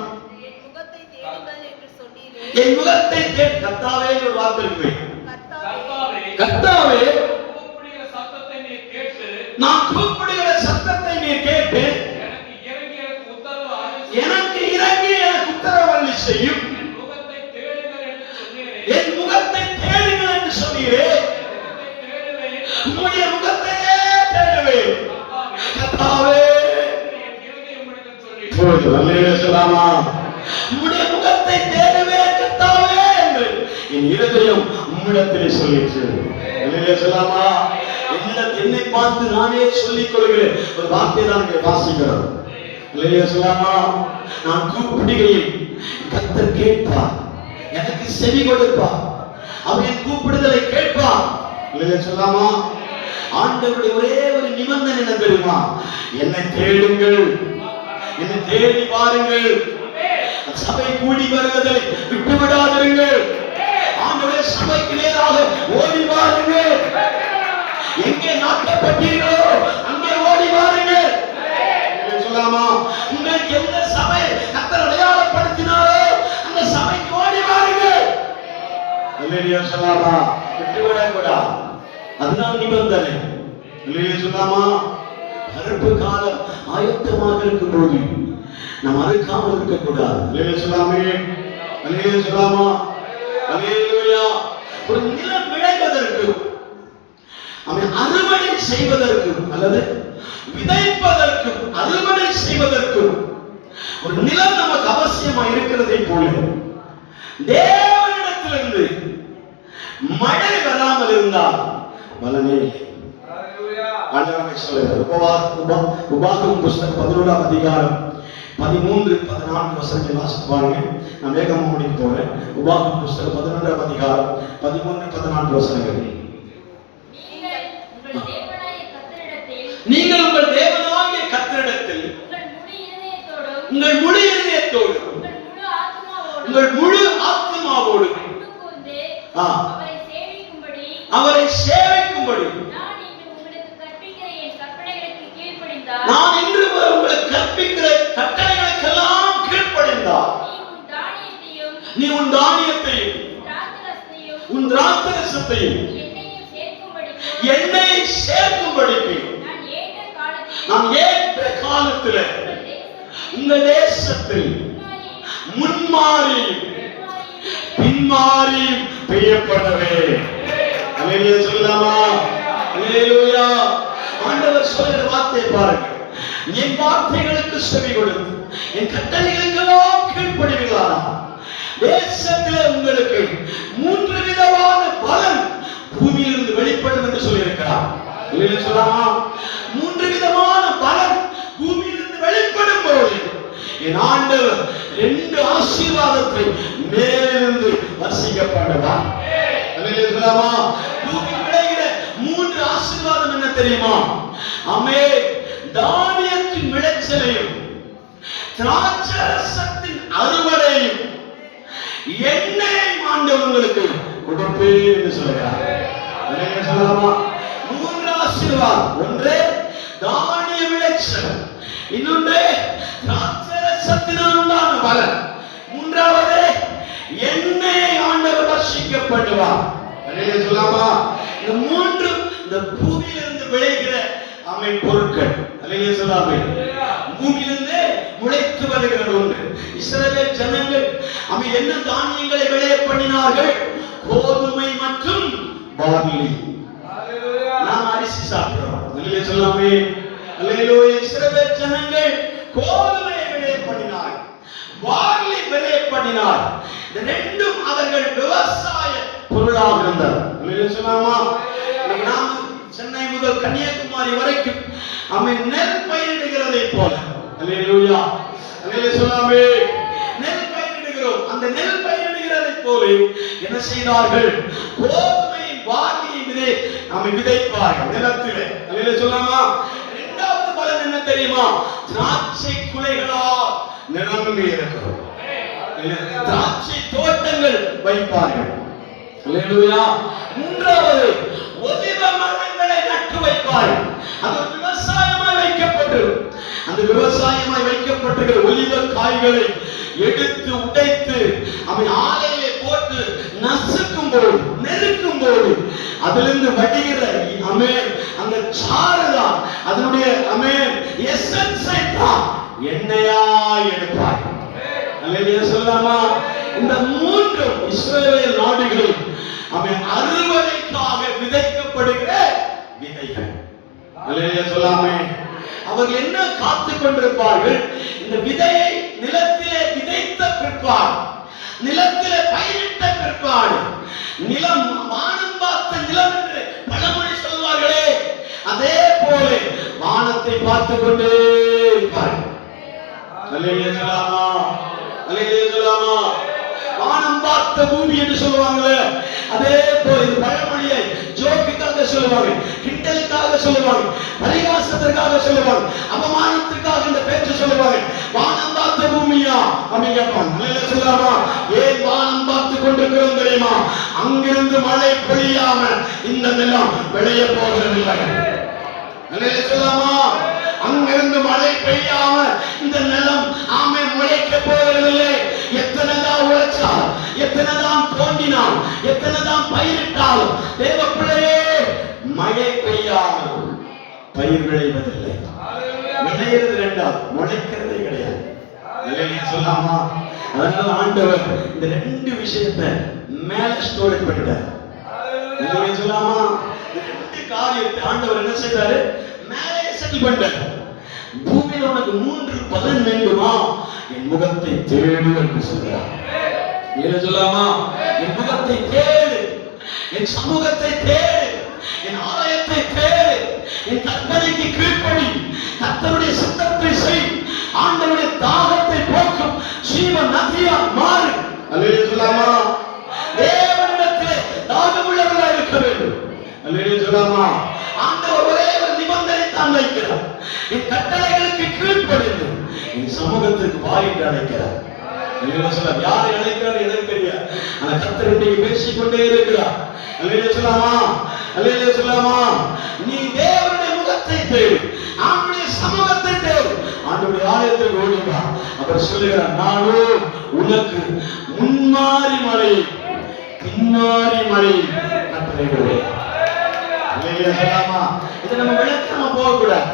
என் முகத்தை தேடு கர்த்தாவே ஒரு வார்த்தை இருக்கு. கர்த்தாவே, நான் கூப்பிடுகிற சத்தத்தை நீர் கேட்டு எனக்கு இறங்கி எனக்கு உத்தரவு செய்யும். என் முகத்தை தேடுங்கள் என்று சொன்னீரே, உம்முடைய முகத்தையே தேடுவேன் கர்த்தாவே. அல்லேலூயா சொல்லாமா? உம்முடைய முகத்தை தேடுவேன் கர்த்தாவே என்று என் இருதயம் உம்மிடத்திலே சொல்லிற்று. அல்லேலூயா சொல்லாமா? என்னை பார்த்து நானே சொல்லிக் கொள்கிறேன் ஒரு வார்த்தை தான் இங்கே வாசிக்கிறோம். அல்லேலூயா சொல்லாமா? நான் கூப்பிடுகையில் கர்த்தர் கேட்பார், எனக்கு செவி கொடுப்பார், அவர் என் கூப்பிடுதலை கேட்பார். அல்லேலூயா சொல்லாமா? ஆண்டவருடைய ஒரே ஒரு நிபந்தனை என்ன தெரியுமா? என்னை தேடுங்கள், என்னை தேடி பாருங்கள், சபை கூடி வருவதை விட்டு விடாதிருங்கள், ஆண்டவருடைய சபைக்கு நேராக ஓடி வாருங்கள், எங்கே நாட்டப்பட்டீர்களோ அங்கே ஓடி வாருங்கள். சொல்லாமா? உங்களுக்கு எந்த சபை கர்த்தர் அடையாளப்படுத்தினாரோ அந்த சபைக்கு ஓடி வாருங்கள். அல்லேலூயா சொல்லாமா? விட்டு விடக்கூடாது, அதுதான் நிபந்தனை. அல்லேலூயா சொல்லாமா? அறுப்பு காலம் ஆயத்தமாக இருக்கும் போது நாம் அறுக்காமல் இருக்கக்கூடாது. அல்லேலூயா சொல்லாமே? அல்லேலூயா சொல்லாமா? அல்லேலூயா. ஒரு நிலம் விளைவதற்கு, அவன் அறுவடை செய்வதற்கு அல்லது விதைப்பதற்கு அறுவடை செய்வதற்கு ஒரு நிலம் நமக்கு அவசியமா இருக்கிறதை போல தேவனிடத்திலிருந்து மழை வராமல் இருந்தால் பலனே இல்லை. ஆண்டவர் சொல்லுகிறார், உபாகமம் புஸ்தகம் 11ஆம் அதிகாரம் 13, 14 வசனங்களை வாசித்து பாருங்க. நான் வேகமா முடிக்க போறேன். உபாகமம் புஸ்தகம் 11ஆம் அதிகாரம் 13, 14 வசனங்கள். நீங்கள் உங்கள் முழு இதயத்தோடு, உங்கள் முழு ஆத்துமாவோடும் உங்கள் முழு ஆத்மாவோடு அன்பு கூர்ந்து ஆ. அவரை அவரை சேவிக்கும்படி சேவிக்கும்படி நான் இன்று உங்களுக்கு கற்பிக்கிற என் கற்பனைகளுக்கு கீழ்ப்படிந்தால் நான் இன்று உங்களுக்கு கற்பிக்கிற கட்டளைகளுக்கெல்லாம் கீழ்ப்படிந்தால் நீ உன் தானியத்தையும் நீ உன் தானியத்தையும் உன் திராட்சரசத்தையும் உன் திராட்சரசத்தையும் என்னையும் சேர்க்கும்படிக்கு என்னை சேர்க்கும்படிக்கு நான் ஏற்ற நான் ஏற்ற காலத்தில் உங்கள் உங்க தேசத்தில் முன்மாறி பின்மாறி பெய்யப்படவே. அல்லேலூயா சொல்லலாமா? அல்லேலூயா. ஆண்டவர் சொல்கிற வார்த்தையை பாருங்க. என் வார்த்தைகளுக்கு செவி கொடுத்து என் கட்டளைகளுக்கெல்லாம் கீழ்ப்படிவீர்களா, தேசத்திலே உங்களுக்கு 3 விதமான பலன் பூமியிலிருந்து வெளிப்படும் என்று சொல்லியிருக்கிறார். அல்லேலூயா சொல்லலாமா? 3 விதமான பலன் பூமியிலிருந்து வெளிப்படும் போது என் ஆண்டவர் 2 ஆசீர்வாதத்தை மேலிருந்து வர்ஷிக்கப்படுவார். அல்லேலூயா சொல்லலாமா? பூமியில் விளைகிற 3 ஆசீர்வாதம் என்ன தெரியுமா? ஆமென். தானியத்தின் விளைச்சலையும் திராட்சரசத்தின் அறுவடையும் எண்ணெய் ஆண்டவங்களுக்கு கொடுப்பேன் என்று சொல்கிறார். அல்லேலூயா சொல்லலாமா? 3 ஆசீர்வாதம். ஒன்று தானிய விளைச்சல், இன்னொன்று திராட்சரசத்தினால் உண்டான பலன், மூன்றாவது எண்ணெய் ஆண்டவர் வர்ஷிக்கப்படுவார். அல்லேலூயா சொல்லலாமா? இந்த 3 இந்த பூமியிலிருந்து விளைகிற பொருட்கள். அல்லேலூயா சொல்லாமே. பூமியிலிருந்து முளைத்து வருகிற ஒன்று. இஸ்ரவேல் ஜனங்கள் என்ன தானியங்களை விளைய பண்ணினார்கள்? கோதுமை மற்றும் பார்லி. நாம் அரிசி சாப்பிடுறோம். அல்லேலூயா சொல்லாமே. அல்லேலூயா. இஸ்ரவேல் ஜனங்கள் கோதுமையை விளைய பண்ணினார்கள், பார்லி விளைய பண்ணினார்கள். இந்த ரெண்டும் அவர்கள் விவசாய பொருளாக இருந்தது. அல்லேலூயா சொல்லாமா? நாம் சென்னை முதல் கன்னியாகுமரி வரைக்கும் நெல் பயிரிடுகிறதை போல, அல்லேலூயா அல்லேலூயா சொல்லாமே, நெல் பயிரிடுகிறோம். அந்த நெல் பயிரிடுகிறதை போல என்ன செய்தார்கள்? கோதுமையின் பார்லியை விதைப்பார்கள் நிலத்திலே. அல்லேலூயா சொல்லாமா? இரண்டாவது பலன் என்ன தெரியுமா? திராட்சை குலைகளால் நிரம்பி இருக்கிறோம். திராட்சை தோட்டங்கள் வைப்பார்கள். அல்லேலூயா. மூன்றாவது ஒலிவ மரங்களை நட்டு வைப்பார்கள். அது விவசாயமாய் வைக்கப்பட்டு, அந்த விவசாயமாய் வைக்கப்பட்டிருக்கிற ஒலிவ காய்களை எடுத்து உடைத்து அவை ஆலையிலே போட்டு நசுக்கும் போது, நெருக்கும் போது அதிலிருந்து வடிகிற அந்த சாறுதான், அதனுடைய எசன்ஸை தான் எண்ணெயாய் எடுப்பார். அல்லேலூயா சொல்லலாமா? இந்த 3 இஸ்ரவேல் நாடுகளில் அறுவடைக்காக விதைக்கப்படுகிற விதைகள். அல்லேலூயா சொல்லாமே. அவர்கள் என்ன காத்துக் கொண்டிருப்பார்கள்? இந்த விதையை நிலத்திலே விதைத்த பிற்பாடு, நிலத்திலே பயிரிட்ட பிற்பாடு, நிலம் வானம் பார்த்த நிலம் என்று பழமொழி சொல்வார்களே, அதே போல வானத்தை பார்த்துக் கொண்டே இருப்பார்கள். அல்லேலூயா சொல்லாமா? அல்லேலூயா சொல்லாமா? வானம் பார்த்த பூமி என்று சொல்லுவாங்களே, அதே போல இந்த பழமொழியை ஜோக்குக்காக சொல்லுவாங்க, கிண்டலுக்காக சொல்லுவாங்க, பரிகாசத்திற்காக சொல்லுவாங்க, அவமானத்திற்காக இந்த பேச்சு சொல்லுவாங்க. வானம் பார்த்த பூமியா அப்படின்னு கேட்பாங்க. அல்லேலூயா சொல்லாமா? ஏன் வானம் பார்த்து கொண்டிருக்கிறோம் தெரியுமா? அங்கிருந்து மழை பொழியாம இந்த நிலம் விளைய போகிறதில்லை. அல்லேலூயா சொல்லாமா? அங்கிருந்து மழை பெய்யாம இந்த நிலம் முளைக்க போகிறதில்லை. எத்தனைதான் உழைச்சால், எத்தனைதான் தோண்டினால், எத்தனைதான் பயிரிட்டாலும் தேவ பிள்ளையே, மழை பெய்யாமல் பயிர் விளைவதில்லை. விளையிறது ரெண்டாவது, முளைக்கிறதே கிடையாது. அல்லேலூயா சொல்லாமா? அதனால ஆண்டவர் இந்த 2 விஷயத்தை மேல ஸ்டோரேஜ் பண்ணிட்டார். அல்லேலூயா சொல்லாமா? இந்த 2 காரியத்தை ஆண்டவர் என்ன செய்தாரு? மேலே செட்டில் பண்ணிட்டார். பூமியில் உனக்கு 3 பலன் வேண்டுமா? என் முகத்தை தேடு என்று சொல்றார். என்ன சொல்லாமா? என் முகத்தை தேடு, என் சமூகத்தை தேடு, என் ஆலயத்தை தேடு, என் கற்பனைக்கு கீழ்ப்படி, கர்த்தருடைய சித்தத்தை செய், ஆண்டவருடைய தாகத்தை போக்கும் ஜீவ நதியா மாறு. அல்லேலூயா சொல்லாமா? தேவனிடத்திலே தாகமுள்ளவர்களாக இருக்க வேண்டும். அல்லேலூயா சொல்லாமா? ஆண்டவர் ஒரே ஒரு நிபந்தனை தான் வைக்கிறார். என் கட்டளைகளுக்கு கீழ்ப்படிந்து என் சமூகத்திற்கு வா என்று அழைக்கிறார். யாரை அழைக்கிறார் எனக்கு தெரியாது. ஆனா கர்த்தர் இன்றைக்கு பேசிக்கொண்டே இருக்கிறார். அல்லேலூயா சொல்லாமா, அல்லேலூயா சொல்லாமா. நீ தேவனுடைய முகத்தை தேடு, அவருடைய சமூகத்தை தேடு, ஆண்டவருடைய ஆலயத்திற்கு ஓடி வா. அவர் சொல்லுகிறார், நானும் உனக்கு முன்மாறி மலை பின்மாறி மலை கட்டளையிடுவேன். அல்லேலூயா சொல்லாமா. இதை நம்ம விளக்காம போகக்கூடாது.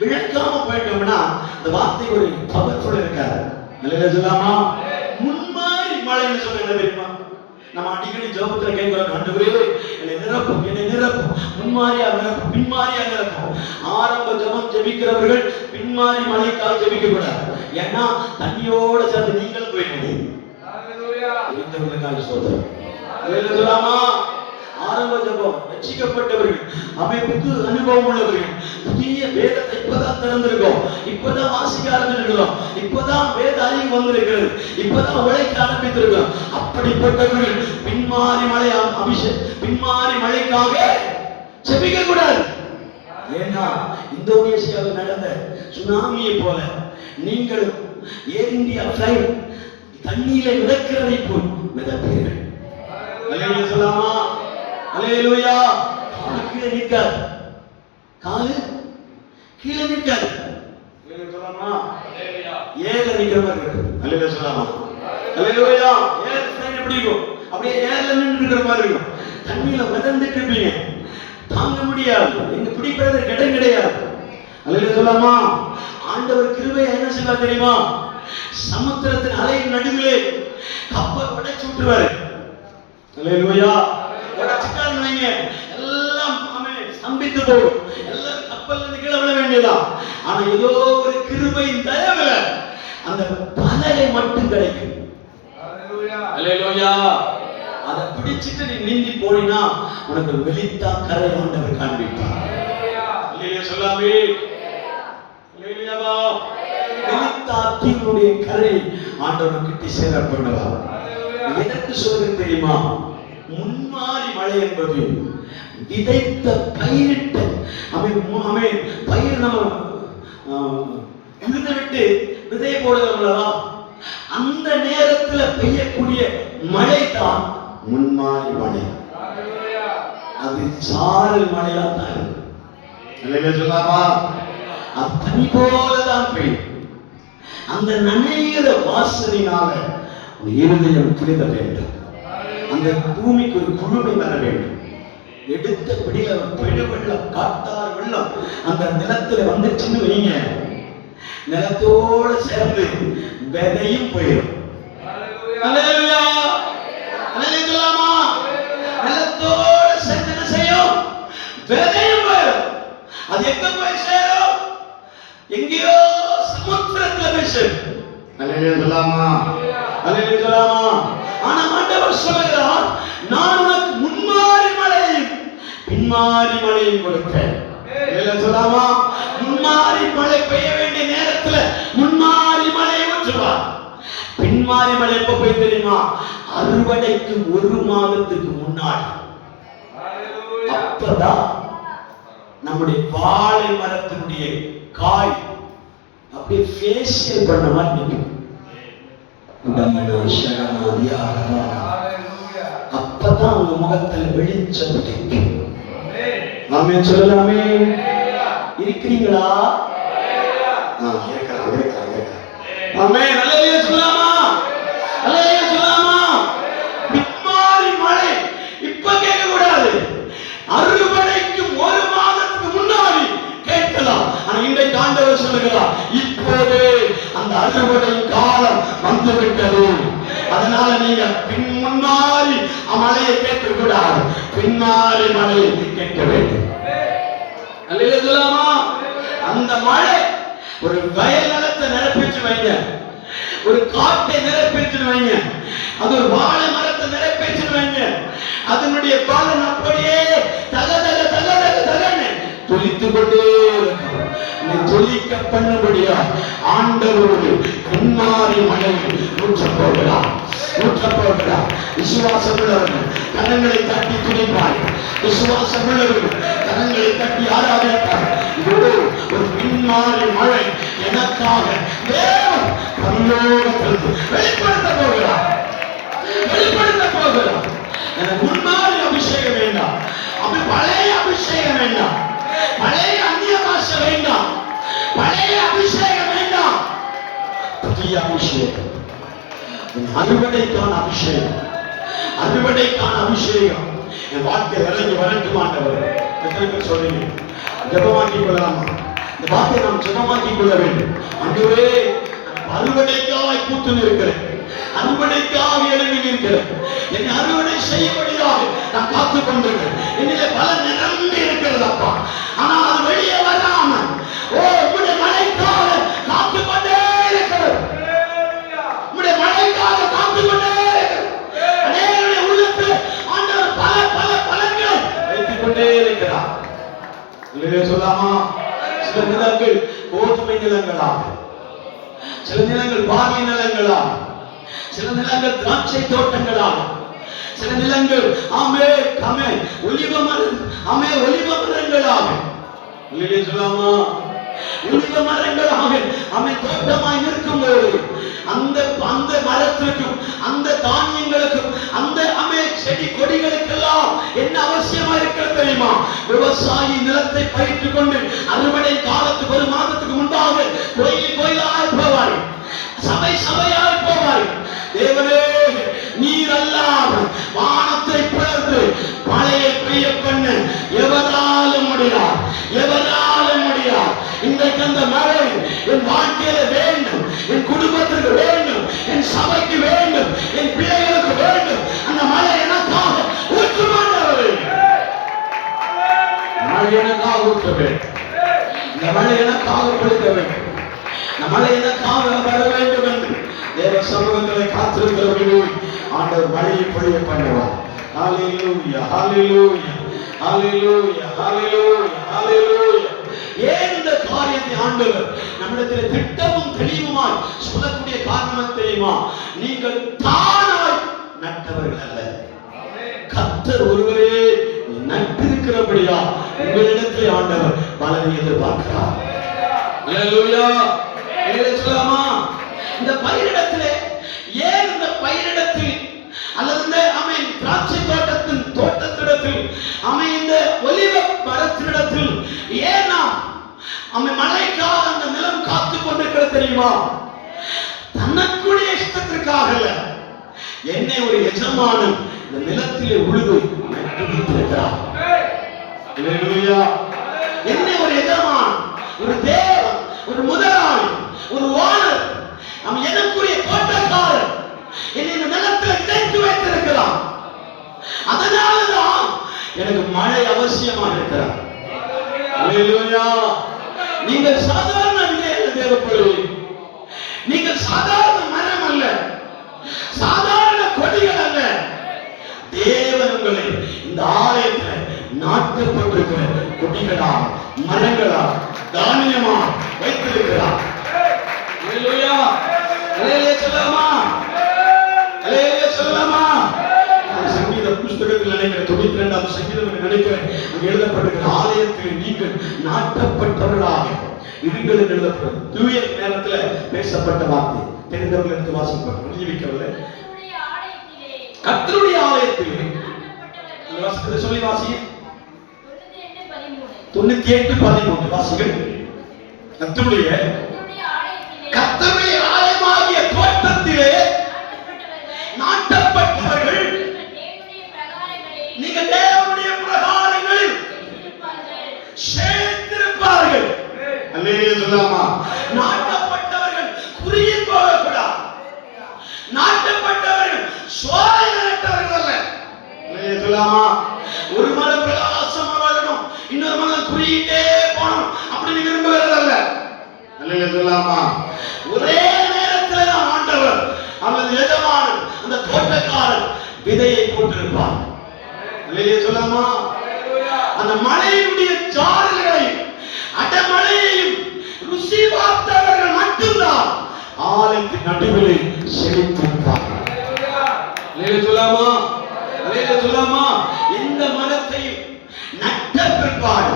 விளக்காம போயிட்டோம்னா அந்த வார்த்தை ஒரு பவர்ஃபுல் இருக்காது. அல்லேலூயா சொல்லாமா. முன்மாறி மலைன்னு சொன்ன என்ன தெரியுமா? நம்ம அடிக்கடி ஜெபத்துல கேட்கிறோம், ஆண்டவரே என்னை நிரப்பும், என்னை நிரப்பும், முன்மாரியா நிரப்பும், பின்மாரியா நிரப்பும். ஆரம்ப ஜெபம் ஜெபிக்கிறவர்கள் பின்மாரி மலைக்காக ஜெபிக்க கூடாது. ஏன்னா தண்ணியோட சேர்ந்து நீங்கள் போயிடுவீங்க. சொல்லாமா. ஆரம்ப ஜெபம் ரட்சிக்கப்பட்டவர்கள், அமைப்புக்கு அனுபவம் உள்ளவர்கள், புதிய வேதத்தை இப்பதான் திறந்திருக்கோம், இப்பதான் வாசிக்க ஆரம்பிச்சிருக்கிறோம், இப்பதான் வேத அறிவு வந்திருக்கிறது, இப்பதான் உழைக்க ஆரம்பித்திருக்கிறோம். அப்படிப்பட்டவர்கள் பின்மாரி மலை பின்மாரி மழைக்காக செபிக்க கூடாது. ஏன்னா இந்தோனேசியாவில் நடந்த சுனாமியை போல நீங்களும் ஏர் இந்தியா பிளைட் தண்ணீரை மிதக்கிறதை போல் மிதப்பீர்கள். அல்லேலூயா சொல்லாமா. அல்லேலூயா. காலு கீழே நிற்காது, காலு கீழே நிற்காது. அல்லேலூயா சொல்லாமா. ஏர்ல நிக்கிற மாதிரி இருக்கு. அல்லேலூயா சொல்லாமா. அல்லேலூயா. ஏர் பிளைன் எப்படி இருக்கும்? அப்படியே ஏர்ல நின்று இருக்கிற மாதிரி இருக்கும். தண்ணியில மிதந்துட்டு இருப்பீங்க, தாங்க முடியாது, எங்க பிடிக்கிறது இடம் கிடையாது. அல்லேலூயா சொல்லாமா. ஆண்டவர் கிருபையை என்ன செய்வார் தெரியுமா? சமுத்திரத்தின் அலையின் நடுவிலே கப்பல் உடைச்சு விட்டுருவாரு. அல்லேலூயா. உடைச்சிட்டான்னு வைங்க, எல்லாம் ஸ்தம்பித்து போகும், எல்லாரும் கப்பல்ல இருந்து கீழே விழ வேண்டியதான். ஆனா ஏதோ ஒரு கிருபையின் தயவுல அந்த பலகை மட்டும் கிடைக்கும். அல்லேலூயா. அதை பிடிச்சிட்டு நீ நீந்தி போனா உனக்கு வெளித்தா கரை ஆண்டவர் காண்பிப்பார். அல்லேலூயா சொல்லாமே. அல்லேலூயாவா. வெளித்தா தீவுடைய கரை ஆண்டவர் கிட்ட சேர பண்ணுவார். எதற்கு சொல்றது தெரியுமா? முன்மாரி மழை என்பது விதைத்த பயிரிட்ட பயிர் நம்ம உழுத விட்டு விதை போடுகிறோம்லவா, அந்த நேரத்துல பெய்யக்கூடிய மழை தான் முன்மாரி மழை. அது சாரல் மழையா தான் இருக்கு. சொல்லாமா. அது பனி போலதான் பெய்யும். அந்த நனைகிற வாசனையினால இருதயம் குளிர வேண்டும். அந்த பூமிக்கு ஒரு குழுமை வர வேண்டும். எடுத்த பிடியில பெரு வெள்ளம், காட்டார் வெள்ளம் அந்த நிலத்துல வந்துச்சுன்னு வைங்க, நிலத்தோடு சேர்ந்து விதையும் போயிடும். அல்லேலூயா. அல்லேலூயா. நிலத்தோடு சேர்ந்து என்ன செய்யும்? விதையும் போயிடும். அது எங்க போய் சேரும்? எங்கேயோ சமுத்திரத்துல போய் சேரும். அல்லேலூயா சொல்லாமா. அல்லேலூயா சொல்லாமா. ஆனா ஆண்டவர் சொல்கிறார், நான் உனக்கு முன்மாரி மழையும் பின்மாரி மழையும் கொடுப்பேன். அல்லேலூயா சொல்லாமா. முன்மாரி மழை பெய்ய வேண்டிய நேரத்துல முன்மாரி மழை ஊற்றுவார். பின்மாரி மழை எப்ப பெய்யும் தெரியுமா? அறுவடைக்கு 1 மாதத்துக்கு முன்னாடி. அப்பதான் நம்முடைய வாழை மரத்தினுடைய காய் அப்படியே ஃபேஷியல் பண்ண மாதிரி நிற்கும். அப்பதான் உங்க முகத்துல வெளிச்சம் கிடைக்கும். ஆமென் சொல்லலாமே. இருக்கிறீங்களா? ஆமென். அல்லேலூயா சொல்லலாமா. அல்லேலூயா சொல்லலாமா. பின்மாரி மழை இப்ப கேட்க கூடாது, அறுவடைக்கு 1 மாதத்துக்கு முன்னாடி கேட்கலாம். ஆனா இன்றைக்கு ஆண்டவர் சொல்லுகிறார், இப்போது அந்த அறுவடை காலம் வந்துவிட்டது. அதனால நீங்க முன்மாரி மழையை கேட்க கூடாது, பின்மாரி மழையை கேட்க வேண்டும். அல்லேலூயா சொல்லாமா. அந்த மழை ஒரு வயல் நிலத்தை நிரப்பிச்சு வைங்க, ஒரு காட்டை நிரப்பிச்சு வைங்க, அது ஒரு வாழை மரத்தை நிரப்பிச்சு வைங்க, அதனுடைய பலன் அப்படியே தக தக தக தக தகன்னு துளித்து கொண்டே இருக்கும். துளிக்க பண்ணும்படியா ஆண்டவரோடு முன்னாடி மழை ஊற்றப் போகிறார். விசுவாசம் உள்ளவர்கள் கரங்களை தட்டி துணிப்பார்கள். விசுவாசம் உள்ளவர்கள் கரங்களை தட்டி ஆராதிப்பார்கள். இதோ ஒரு பின்மாறி மழை எனக்காக தேவன் பரலோகத்திலிருந்து வெளிப்படுத்த போகிறார். எனக்கு முன்னாடி அபிஷேகம் வேண்டாம், அப்படி பழைய அபிஷேகம் வேண்டாம், பழைய அந்நிய பாஷை வேண்டாம், பழைய அபிஷேகம் வேண்டாம், புதிய அபிஷேகம், அறுவடைக்கான அபிஷேகம், அறுவடைக்கான அபிஷேகம் என் வாழ்க்கை இறங்கி வரட்டும் ஆண்டவர். எத்தனை பேர் சொல்றீங்க? ஜெபமாக்கிக் கொள்ளலாமா? இந்த வார்த்தை நாம் ஜெபமாக்கிக் கொள்ள வேண்டும். ஆண்டவரே, அறுவடைக்காய் கூத்து நிற்கிறேன், அறுவடைக்காக எழுதி நிற்கிறேன், என்னை அறுவடை செய்யபடியாக நான் காத்துக் கொண்டிருக்கிறேன். என்னிலே பல நிரம்பி இருக்கிறது அப்பா, ஆனால் அது வெளியே வராம உம்முடைய மழைக்காக காத்துக் கொண்டே இருக்கிறது. உம்முடைய மழைக்காக காத்துக் கொண்டே இருக்கிறது. அநேகருடைய உள்ளத்தில் ஆண்டவர் பல பல பலன்களை வைத்துக் கொண்டே இருக்கிறார். இல்லையே சொல்லாமா? சில நிலங்கள் கோதுமை நிலங்களாக, சில நிலங்கள் பாதி நிலங்களாக, சில நிலங்கள் திராட்சை தோட்டங்களாக, சில நிலங்கள் ஒலிவ மரங்களாக, இல்லையே சொல்லாமா? ஒலிவ மரங்களாக தோட்டமாய் இருக்கும்போது அந்த மரத்திற்கும் அந்த தானியங்களுக்கும் அந்த செடி கொடிகளுக்கெல்லாம் என்ன அவசியமா இருக்கிறது தெரியுமா? விவசாயி நிலத்தை பயிற்றுக் கொண்டு அறுவடை காலத்துக்கு ஒரு மாதத்துக்கு முன்பாக கோயிலாய் போவார், சபையாய் போவார். தேவனே, நீர் அல்லாம வானத்தை பிளந்து மழையை பெய்ய பண்ண எவராலும் முடியாது, எவராலும் முடியாது. இன்றைக்கு அந்த மழை என் வாழ்க்கையில வேண்டும், என் குடும்பத்திற்கு வேண்டும், என் சபைக்கு வேண்டும், என் பிள்ளைகளுக்கு வேண்டும். அந்த மழை எனக்காக ஊற்றுமாண்டவரே, மழை எனக்காக ஊற்ற வேண்டும், இந்த மழை எனக்காக கொடுக்க வேண்டும், இந்த மழை எனக்காக வர வேண்டும் என்று தேவ சமூகங்களை காத்திருக்கிறவர்கள் ஆண்டவர் மழையை பொழிய பண்ணுவார். ஹல்லேலூயா, ஹல்லேலூயா, ஹல்லேலூயா, ஹல்லேலூயா, ஹல்லேலூயா. ஏன் இந்த காரியத்தை ஆண்டவர் நம்மிடத்தில் திட்டமும் தெளிவுமாய் சொல்லக்கூடிய காரணம் தெரியுமா? நீங்கள் தானாய் நட்டவர்கள் அல்ல, கர்த்தர் ஒருவரே நட்டிருக்கிறபடியா உங்களிடத்தில் ஆண்டவர் பலனை எதிர்பார்க்கிறார். ஹல்லேலூயா. சொல்லலாமா? இந்த பயிரிடத்திலே, ஏன் இந்த பயிரிடத்தில் அல்லது இந்த திராட்சை தோட்டத்திடத்தில் இந்த ஒலிவ மரத்திடத்தில் ஏன் நாம் மழைக்காக அந்த நிலம் காத்துக் கொண்டிருக்கிறது தெரியுமா? தனக்குடைய இஷ்டத்திற்காக அல்ல, என்னை ஒரு எஜமானன் இந்த நிலத்திலே உழுது நட்டு வைத்திருக்கிறார். என்னை ஒரு எஜமான், ஒரு தேவன், ஒரு முதலாளி, ஒரு ஓனர், நம்ம எனக்குரிய தோட்டக்காரர் என்னை இந்த நிலத்தில் விதைத்து வைத்திருக்கிறார். அதனாலதான் எனக்கு மழை அவசியமாக இருக்கிறார். நீங்கள் சாதாரண விதை அல்ல தேவப்பிள்ளை, நீங்கள் சாதாரண மரம் அல்ல, சாதாரண கொடிகள் அல்ல. தேவன் உங்களை இந்த ஆலயத்தில் நாட்டப்பட்டிருக்கிற கொடிகளா, மரங்களா, தானியமா வைத்திருக்கிறார். சங்கீத புஸ்தகத்தில் நினைக்கிற 92ஆம் சங்கீதம் நினைக்கிறேன், அங்கு எழுதப்பட்டிருக்கிற ஆலயத்தில் நீங்கள் நாட்டப்பட்டவர்களாக இருங்கள் என்று எழுதப்பட்டது. தூய நேரத்தில் பேசப்பட்ட வார்த்தை தெரிந்தவர்கள் எடுத்து வாசிப்பார், எழுதி வைக்கவில்லை. கர்த்தருடைய ஆலயத்தில் சொல்லி வாசி 98:13 வாசிகள். கர்த்தருடைய ஆலயமாகிய தோட்டத்திலே நாட்டப்பட்டவர்கள் நீங்கள் தேவனுடைய பிரகாரங்களில் சேர்த்திருப்பார்கள். அல்லேலூயா சொல்லாமா? நாட்டப்பட்டவர்கள் குறுகி போகக்கூடாது, நாட்டப்பட்டவர்கள் சோலை நட்டவர்கள் அல்ல. அல்லேலூயா சொல்லாமா? ஒரு மரம் பிரகாசமா வளரணும், இன்னொரு மரம் குறுகிட்டே போகணும் அப்படின்னு விரும்புகிறது அல்ல. அல்லேலூயா சொல்லாமா? ஒரே நேரத்தில் தான் ஆண்டவர் அல்லது எஜமானன் அந்த தோட்டக்காரன் விதையை போட்டிருப்பார். அல்லேலூயா சொல்லாமா? அந்த மழையினுடைய சாரல்களையும் அடமழையையும் ஆலயத்தின் நடுவில் செழித்திருப்பார். சொல்லாமா சொல்லாமா? எந்த மரத்தையும் நட்ட பிற்பாடு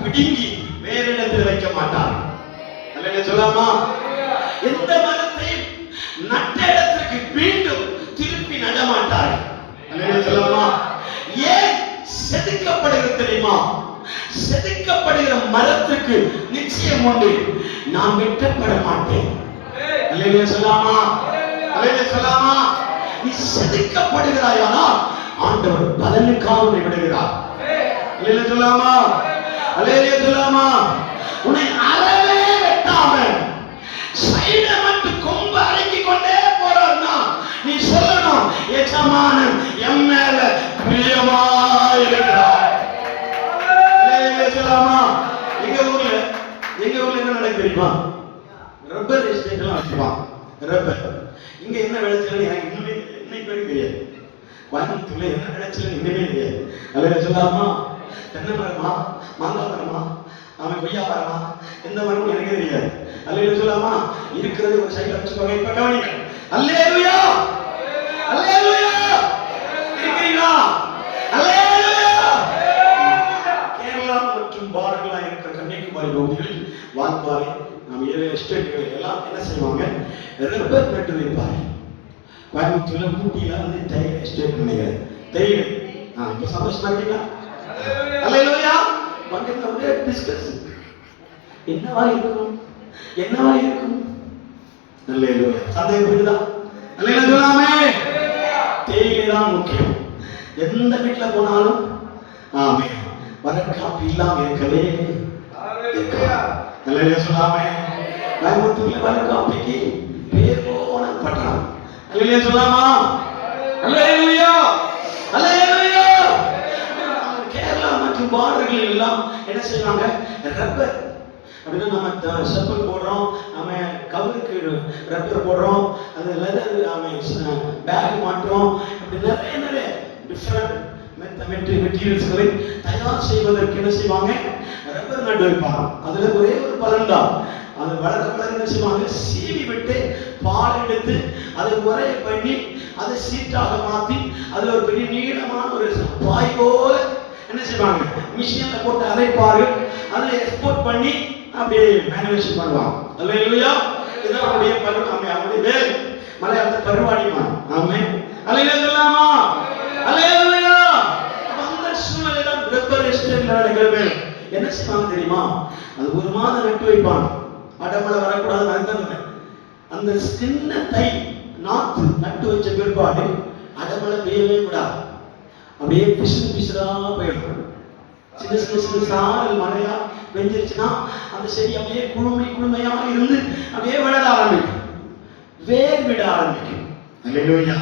பிடுங்கி வேற இடத்தில் வைக்க மாட்டார். சொல்லாமா? எந்த மரத்தையும் நட்ட இடத்திற்கு மீண்டும் திருப்பி நடமாட்டார். சொல்லாமா? ஏன் செதுக்கப்படுகிறது தெரியுமா? செதுக்கப்படுகிற மரத்துக்கு நிச்சயம் உண்டு, நான் வெட்டப்பட மாட்டேன். சொல்லாமா? சொல்லாமா? நீ செதுக்கப்படுகிறாயானால் ஆண்டவர் பலனுக்காக விடுகிறார். சொல்லாமா? சொல்லாமா? உன்னை அறவே வெட்டாம சைட மட்டும் கொம்பு அடங்கி கொண்டே போறான்னா நீ சொல்லணும், எஜமானன் என் மேல பிரியமா இருக்கிறார். சொல்லாமா? எங்க ஊர்ல என்ன நடக்குது தெரியுமா? ரப்பர் எஸ்டேட் எல்லாம் வச்சுப்பான். ரப்பர் இங்க என்ன விளைச்சல் எனக்கு இன்னுமே இன்னைக்கு வரைக்கும் தெரியாது. கோயம்புத்தூர்ல என்ன விளைச்சல் இன்னுமே தெரியாது. அதில் சொல்லாமா? தென்னை மரமா, மாங்காய் மரமா, அவன் கொய்யா மரமா, எந்த மரமும் எனக்கு தெரியாது. அல்லேலூயா சொல்லாமா? இருக்கிறது ஒரு சைடுல வச்சுக்கோங்க. இப்ப கவனிங்க. அல்லேலூயா அல்லேலூயா. இருக்கிறீங்களா? அல்லேலூயா. கேரளா மற்றும் பாரங்களா இருக்கிற கன்னியாகுமரி பகுதிகளில் வால்பாறை நம்ம எஸ்டேட்டுகள் எல்லாம் என்ன செய்வாங்க? ரப்பர் நட்டு வைப்பாரு. கோயம்புத்தூர்ல ஊட்டியில வந்து தேயிலை எஸ்டேட் நினைக்கிறேன். தேயிலை இப்ப சந்தோஷமா இருக்கீங்களா? அல்லேலூயா. வந்து ஒரே டிஸ்கஸ் என்னவா இருக்கும் என்னவா இருக்கும். அல்லேலூயா. சந்தேகம் புரியுதா? அல்லேலூயா சொல்லாமே. தேயிலை தான் முக்கியம். எந்த வீட்டுல போனாலும் ஆமே வரக்காப்பி இல்லாம இருக்கவே அல்லேலூயா சொல்லாமே. கோயம்புத்தூர்ல வரக்காப்பிக்கு பேர் போன பட்டணம். அல்லேலூயா சொல்லாமா? அல்லேலூயா அல்லேலூயா. கேரளா மற்றும் பார்டர்கள் எல்லாம் என்ன செய்வாங்க? ரப்பர் அப்படின்னா நம்ம செப்பல் போடுறோம், நம்ம கவருக்கு ரப்பர் போடுறோம், அது லெதர் பேக் மாட்டுறோம். அப்படி நிறைய டிஃப்ரெண்ட் மெட்டீரியல்ஸ்களை தயார் செய்வதற்கு என்ன செய்வாங்க? ரப்பர் நட்டு வைப்பாங்க. அதுல ஒரே ஒரு பலன் தான், அது வளர என்ன செய்வாங்க? சீவி விட்டு பால் எடுத்து அதை உரைய பண்ணி அதை சீட்டாக மாற்றி அதுல ஒரு பெரிய நீளமான ஒரு பாய் போல என்ன செய்வாங்க? மிஷின்ல போட்டு அரைப்பார்கள். அதை எக்ஸ்போர்ட் பண்ணி அப்படியே மேனுஃபேக்சர் பண்ணுவாங்க. அல்லேலூயா. இதுதான் அவருடைய அவருடைய வேலை. மலையாளத்தை பருவாடிமா. ஆமே. அல்லேலூயா சொல்லாமா? அல்லேலூயா. அந்த சூழ்நிலையில ரப்பர் எஸ்டேட்ல நடக்கிற வேலை என்ன செய்வாங்க தெரியுமா? அது ஒரு மாதம் நட்டு வைப்பாங்க. அடமழை வரக்கூடாது. அதுதான் அந்த சின்ன தை நாத்து நட்டு வச்ச பிற்பாடு அடமழை பெய்யவே கூடாது. அப்படியே பிசுறா போயிடும். சின்ன சாரல் மழையா பெஞ்சிருச்சுன்னா அந்த செடி அப்படியே குழுமையா இருந்து அப்படியே வளர ஆரம்பிக்கும், வேர் விட ஆரம்பிக்கும். அல்லேலூயா.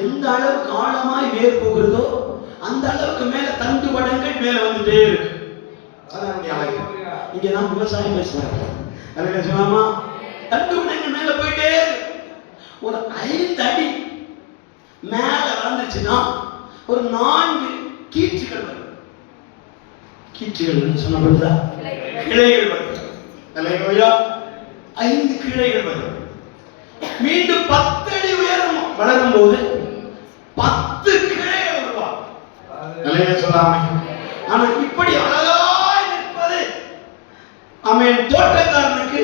எந்த அளவுக்கு ஆழமாய் வேர் போகிறதோ அந்த அளவுக்கு மேல தண்டு வடங்கள் மேல வந்துட்டே இருக்கு. அதான் அழகு. இங்கதான் விவசாயம் பேசுறாங்க. அல்லேலூயா சொல்லாமா? தண்டு வடங்கள் மேல போயிட்டே ஒரு 5 அடி மேல வந்துச்சுன்னா ஒரு 4 கீற்றுகள் வரும். கீற்றுகள் சொன்ன பொழுதா கிளைகள் வரும். அல்லேலூயா. 5 கிளைகள் வரும். மீண்டும் 10 அடி உயரம் வளரும் போது 10 கிளைகள் வருவார். அல்லேலூயா சொல்லாமே. ஆனா இப்படி அழகாய் நிற்பது அவன் தோட்டக்காரனுக்கு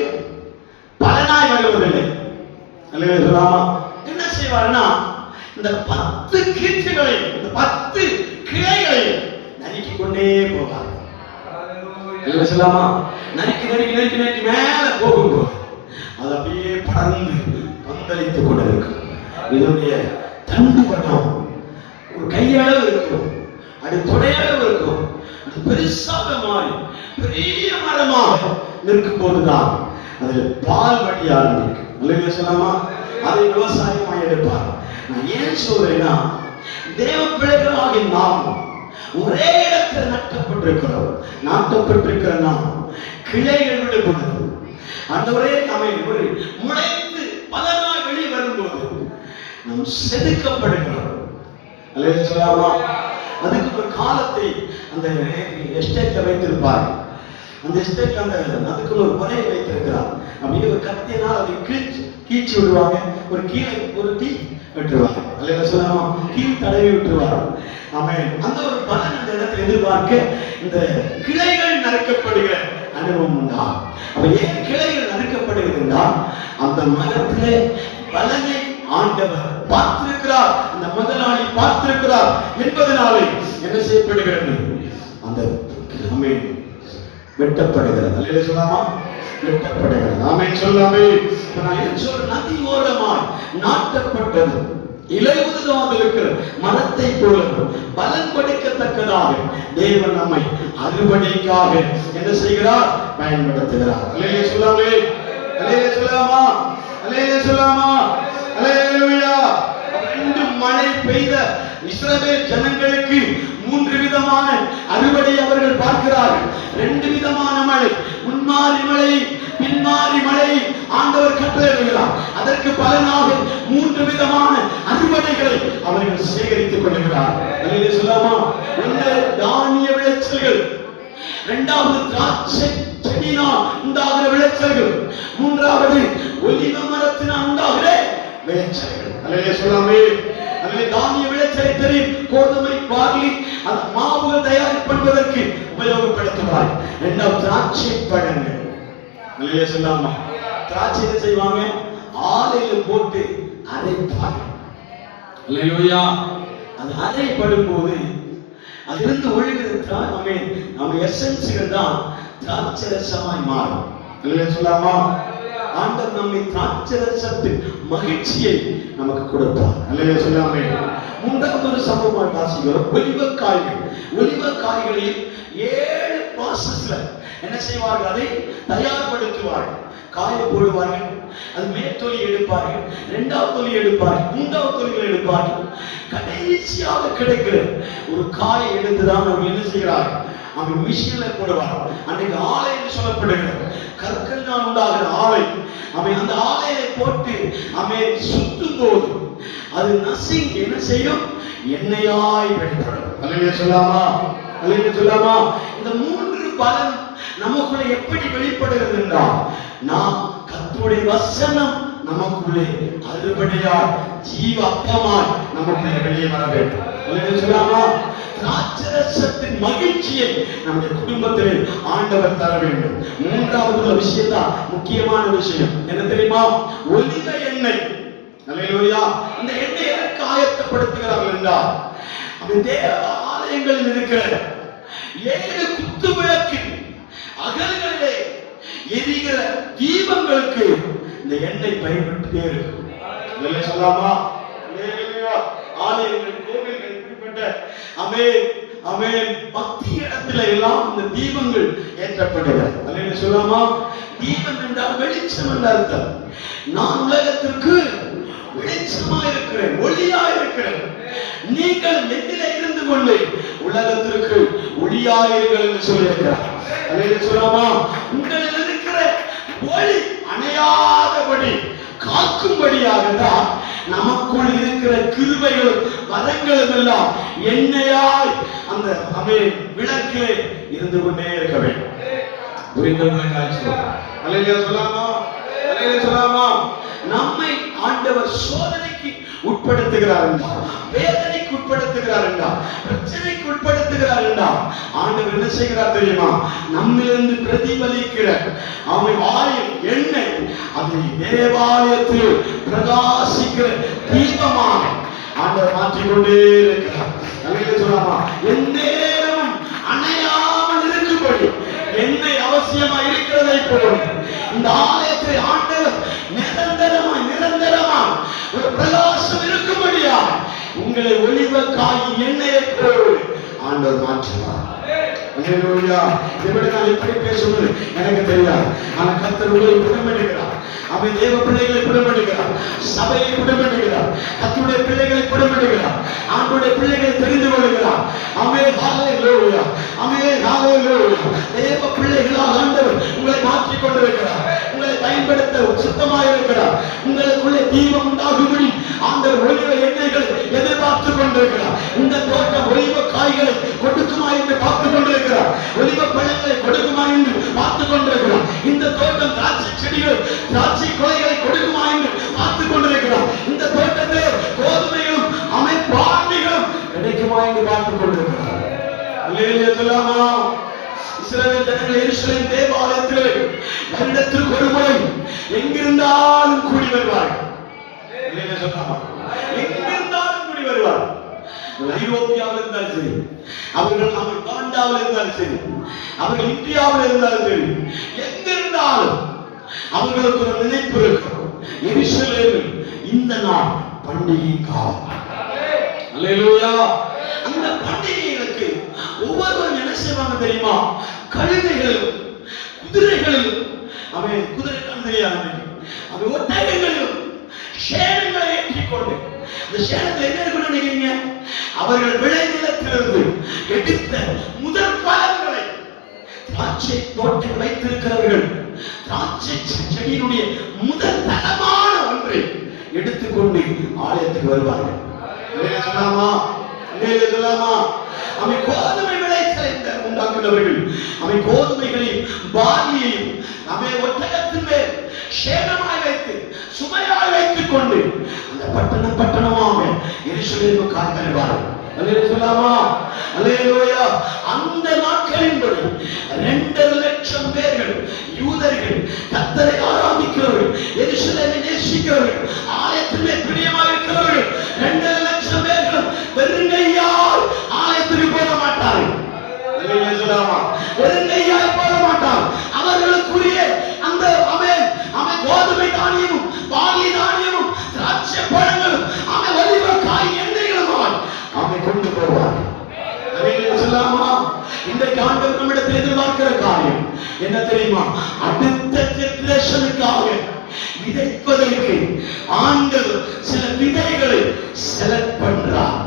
பலனாய் வருவதில்லை. அல்லேலூயா சொல்லாமா? என்ன செய்வாருன்னா இந்த 10 கீற்றுகளை இந்த 10 கிளைகளை நறுக்கி கொண்டே போவார். அல்லேலூயா சொல்லாமா? நறுக்கி மேல போகும்போது அது அப்படியே பறந்து பந்தளித்துக் கொண்டிருக்கும். இதனுடைய தண்டு வடம் ஒரு கையளவு இருக்கும், அது தொடையளவு இருக்கும். அது பெருசாக மாறி பெரிய மரமாக நிற்கும் போதுதான் அதில் பால் வடி ஆரம்பிக்கும். அல்லேலூயா சொல்லாமா? அதை விவசாயமாக எடுப்பார். நான் ஏன் சொல்றேன்னா, தேவ பிள்ளைகளாகிய நாம் ஒரே இடத்தில் நாட்டப்பட்டிருக்கிற நாம் கிளைகள் விடுபடுது. ஆண்டவரே நம்மை ஒரு முளைத்து பலனாய் வெளியே வரும்போது நாம் செதுக்கப்படுகிறோம். அல்லேலூயா சொல்லாமா? அதுக்கு ஒரு காலத்தை அந்த எஸ்டேட்ல வைத்திருப்பார். அந்த எஸ்டேட்ல அதுக்கு ஒரு முறையை வைத்திருக்கிறார். அப்படியே ஒரு கத்தியினால் அதை கீச்சு விடுவாங்க, ஒரு கீழே ஒரு டீ விட்டுருவாங்க, அல்ல சொல்லாமா கீழ் தடவி விட்டுருவாங்க. ஆமென். அந்த ஒரு பலன் அந்த இடத்துல எதிர்பார்க்க இந்த கிளைகள் நறுக்கப்படுகிற அனுபவம் உண்டா? அப்ப ஏன் கிளைகள் நறுக்கப்படுகிறதுனா அந்த மரத்திலே பலனை ஆண்டவர் பார்த்திருக்கிறார், அந்த முதலாளி பார்த்திருக்கிறார் என்பதனாலே என்ன செய்யப்படுகிறது? அந்த ஆமென் வெட்டப்படுகிறது. அல்லேலூயா சொல்லாமா வெட்டப்படுகிறது. ஆமென் சொல்லாமே. நான் சொல்ற நதி ஓரமாய் நாட்டப்பட்டது இலையுதிராக இருக்கிற மரத்தை போல பலன் கொடுக்கத்தக்கதாக தேவன் நம்மை அறுவடைக்காக என்ன செய்கிறார்? பயன்படுத்துகிறார். அல்லேலூயா சொல்லாமே. அல்லேலூயா சொல்லாமா. அல்லேலூயா சொல்லாமா. அல்லேலூயா. ரெண்டு மழை பெய்த இஸ்ரவேல் ஜனங்களுக்கு 3 விதமான அறுவடை அவர்கள் பார்க்கிறார்கள். 2 விதமான மழை, முன்மாறி மழை, பின்மாறி மழை ஆண்டவர் கட்டளையிடுகிறார். அதற்கு பலனாக 3 விதமான அறுவடைகளை அவர்கள் சேகரித்துக் கொள்கிறார். அல்லேலூயா சொல்லாமா. ஒன்று தானிய விளைச்சல்கள், இரண்டாவது திராட்சை செடியினால் உண்டாகிற விளைச்சல்கள், மூன்றாவது ஒலிவ மரத்தினால் உண்டாகிற விளைச்சல்கள். அல்லேலூயா சொல்லாமே. அல்லேலூயா. தானிய விளைச்சலை தெரியும், கோதுமை, பார்லி, அந்த மாவுகள் தயார் பண்ணுவதற்கு உபயோகப்படுத்துவார். இரண்டாவது திராட்சை பழங்கள். அல்லேலூயா சொல்லாமா. திராட்சை என்ன செய்வாங்க? ஆலையில போட்டு அரைப்பாங்க. அல்லேலூயா. அது அரைப்படும் போது அதிலிருந்து ஒழுகுற நம்ம எசன்ஸ்கள் தான் திராட்சை ரசமாய் மாறும். அல்லேலூயா சொல்லாமா. ஆண்டவர் நம்மை திராட்சை ரசத்தின் மகிழ்ச்சியை நமக்கு கொடுப்பார். அல்லேலூயா சொல்லாமே. மூன்றாவது ஒரு சம்பவம் வாசிக்கிறோம். ஒலிவக்காய்கள். ஒலிவக்காய்களில் 7 ப்ராசஸ்ல என்ன செய்வார்கள்? அதை தயார்படுத்துவார்கள். காய போடுவார்கள், அது மேற்தொலி எடுப்பார்கள், 2வது தொலி எடுப்பார்கள், 3வது தொலிகள் எடுப்பார்கள். கடைசியாக கிடைக்கிற ஒரு காயை எடுத்துதான் அவங்க என்ன செய்கிறார்கள்? அவங்க மிஷின்ல போடுவாங்க. அன்றைக்கு ஆலை என்று சொல்லப்படுகிறது, கற்களினால் உண்டாகிற ஆலை. அவன் அந்த ஆலையை போட்டு அவன் சுத்தும் போது அது நசிங் என்ன செய்யும்? எண்ணெயாய் வெளிப்படும். அல்லேலூயா சொல்லாமா. அல்லேலூயா சொல்லாமா. இந்த 3 பலன் நமக்குள்ள எப்படி வெளிப்படுகிறது என்றால், நாம் கர்த்தருடைய வசனம் நமக்குள்ளே அறுவடையாய் ஜீவ அப்பமாய் நமக்குள்ளே வெளியே வர வேண்டும். அல்லேலூயா சொல்லாமா. திராட்சரசத்தின் மகிழ்ச்சியை நம்முடைய குடும்பத்திலே ஆண்டவர் தர வேண்டும். மூன்றாவது விஷயம் தான் முக்கியமான விஷயம். என்ன தெரியுமா? ஒலிவ எண்ணெய். அல்லேலூயா. இந்த எண்ணெயை எதற்கு ஆயத்தப்படுத்துகிறார்கள் என்றால், அந்த தேவ ஆலயங்களில் இருக்கிற 7 குத்து விளக்கு அகல்களிலே எரிகிற தீபங்களுக்கு இந்த எண்ணெய் பயன்பட்டுட்டே இருக்கு. அல்லேலூயா சொல்லாமா. அல்லேலூயா. ஆலயங்கள், கோவில்கள், இப்படிப்பட்ட ஆமென் ஆமென் பக்தி இடத்துல எல்லாம் இந்த தீபங்கள் ஏற்றப்படுகிறது. அல்லேலூயா சொல்லாமா. தீபம் என்றால் வெளிச்சம் என்ற அர்த்தம். நான் உலகத்திற்கு வெளிச்சமா இருக்கிறேன், ஒளியா இருக்கிறேன். நீங்கள் நெத்திலே இருந்து கொண்டு உலகத்திற்கு ஒளியாயிருங்கள் என்று சொல்லியிருக்கிறார். அல்லேலூயா சொல்லாமா. உங்களில் இருக்கிற ஒளி அணையாதபடி காக்கும்படியாக தான் நமக்குள் இருக்கிற கிருபைகளும் வரங்களும் எல்லாம் எண்ணெயாய் அந்த விளக்கிலே இருந்து கொண்டே இருக்க வேண்டும். அல்லேலூயா சொல்லாமா. அல்லேலூயா சொல்லாமா. நம்மை ஆண்டவர் சோதனைக்கு உட்படுத்துகிறார் என்றால், வேதனைக்கு உட்படுத்துகிறார் என்றால், பிரச்சனைக்கு உட்படுத்துகிறார் என்றால், ஆண்டவர் என்ன செய்கிறார் தெரியுமா? நம்மிலிருந்து பிரதிபலிக்கிற ஆயில் எண்ணெய் அது தேவாலயத்தில் பிரகாசிக்கிற தீபமாக ஆண்டவர் மாற்றிக்கொண்டே இருக்கிறார். அல்லேலூயா சொல்லாமா. எந்நேரமும் அணையாமல் இருக்கும்படி எண்ணெய் அவசியமா இருக்கிறதை போல இந்த ஆலயத்தை ஆண்டவர் நிரந்தரமா ஒரு பிரகாசம் இருக்கும்படியா உங்களை ஒளிவ காய் எண்ணெயை போல் ஆண்டவர் மாற்றுவார். அல்லேலூயா. இதை நான் எப்படி பேசுவது எனக்கு தெரியாது. ஆனா கர்த்தர் உங்களை புடமிடுகிறார். அவன் தேவ பிள்ளைகளை புடமிடுகிறார், சபையை புடமிடுகிறார், கர்த்தருடைய பிள்ளைகளை புடமிடுகிறார். ஆண்டவருடைய பிள்ளைகளை தெரிந்து கொள்கிறார். ஆமென், ஹalleluya, ஆமென், ஹalleluya. தேவ பிள்ளைகளாக ஆண்டவர் உங்களை மாற்றிக் கொண்டிருக்கிறார். உங்களை பயன்படுத்த சுத்தமாக இருக்கிறார். உங்களுக்குள்ளே தீபம் உண்டாகும்படி ஆண்டவர் ஒளிவ எண்ணெய்களை எதிர்பார்த்துக் கொண்டிருக்கிறார். இந்த தோட்டம் ஒளிவ காய்களை கொடுக்குமா என்று பார்த்துக் கொண்டிருக்கிறார். ஒளிவ பழங்களை கொடுக்குமா என்று பார்த்துக் கொண்டிருக்கிறார். இந்த தோட்டம் திராட்சை செடிகள் திராட்சை கொலைகளை கொடுக்குமா என்று பார்த்துக் கொண்டிருக்கிறார். இந்த தோட்டத்திலே கோதுமைகளும் அமைப்பாண்டிகளும் கிடைக்குமா என்று பார்த்துக் கொண்டிருக்கிறார். அல்லேலூயா சொல்லாமா. இஸ்ரவேல் ஜனங்கள் எருசலேம் தேவாலயத்திலே வருடத்திற்கு ஒரு முறை எங்கிருந்தாலும் கூடி வருவார்கள். அல்லேலூயா சொல்லாமா. எங்கிருந்தாலும் கூடி வருவார்கள். ஐரோப்பியாவில் இருந்தாலும் சரி, அவர்கள் காண்டாவில் இருந்தாலும் சரி, அவர்கள் இந்தியாவில் இருந்தாலும் சரி, எங்கிருந்தாலும் அவங்களுக்கு ஒரு நினைப்பு இருக்கும். எருசலேமில் இந்த நாள் பண்டிகை காலம். அல்லேலூயா. அந்த பண்டிகைகளுக்கு ஒவ்வொருவரும் என்ன செய்வாங்க தெரியுமா? கழுதைகளிலும் குதிரைகளிலும், அவன் குதிரைக்கான தெரியாது, அவன் ஒட்டகங்களிலும் சேனங்களை ஏற்றிக்கொண்டு, இந்த சேனத்தில் என்ன இருக்குன்னு நினைக்கிறீங்க? அவர்கள் விளைநிலத்திலிருந்து எடுத்த முதல் பலன்களை, திராட்சை தோட்டம் வைத்திருக்கிறவர்கள் திராட்சை செடியினுடைய முதல் தரமான ஒன்றை எடுத்துக்கொண்டு ஆலயத்துக்கு வருவார்கள். சொல்லாமா, சொல்லாமா. அவை கோதுமை விளைச்சலை உண்டாக்குகிறவர்கள் அவை கோதுமைகளையும் பார்லியையும் அவை ஒட்டகத்தின் மேல் சேனமாய் வைத்து சுமையாய் வைத்துக் கொண்டு அந்த பட்டணமாக எருசலேமுக்கு காத்திருப்பார்கள். அல்லேலூயா சொல்லாமா. அல்லேலூயா. அந்த நாட்களின்படி 2,00,000 பேர்கள் யூதர்கள் கர்த்தரை ஆராதிக்கிறவர்கள், எருசலேமை நேசிக்கிறவர்கள், ஆலயத்திலே பிரியமாக இருக்கிறவர்கள் 2,00,000 பேர்கள் வெறுங்கையால் ஆலயத்துக்கு போக மாட்டார்கள். அல்லேலூயா சொல்லாமா. வெறுங்கையால் போக மாட்டார்கள். அவர்களுக்குரிய அந்த அவன் கோதுமை தானியமும் பார்லி தானியமும் திராட்சை பழங்களும் அவன் ஒலிவ காய் எண்ணெய்களும் அவன் கொண்டு போவார். சொல்லாமா. இன்றைக்கு ஆண்டவர் நம்மிடத்தில் எதிர்பார்க்கிற காரியம் என்ன தெரியுமா? அடுத்த ஜெனரேஷனுக்காக விதைப்பதற்கு ஆண்டவர் சில விதைகளை செலக்ட் பண்றார்.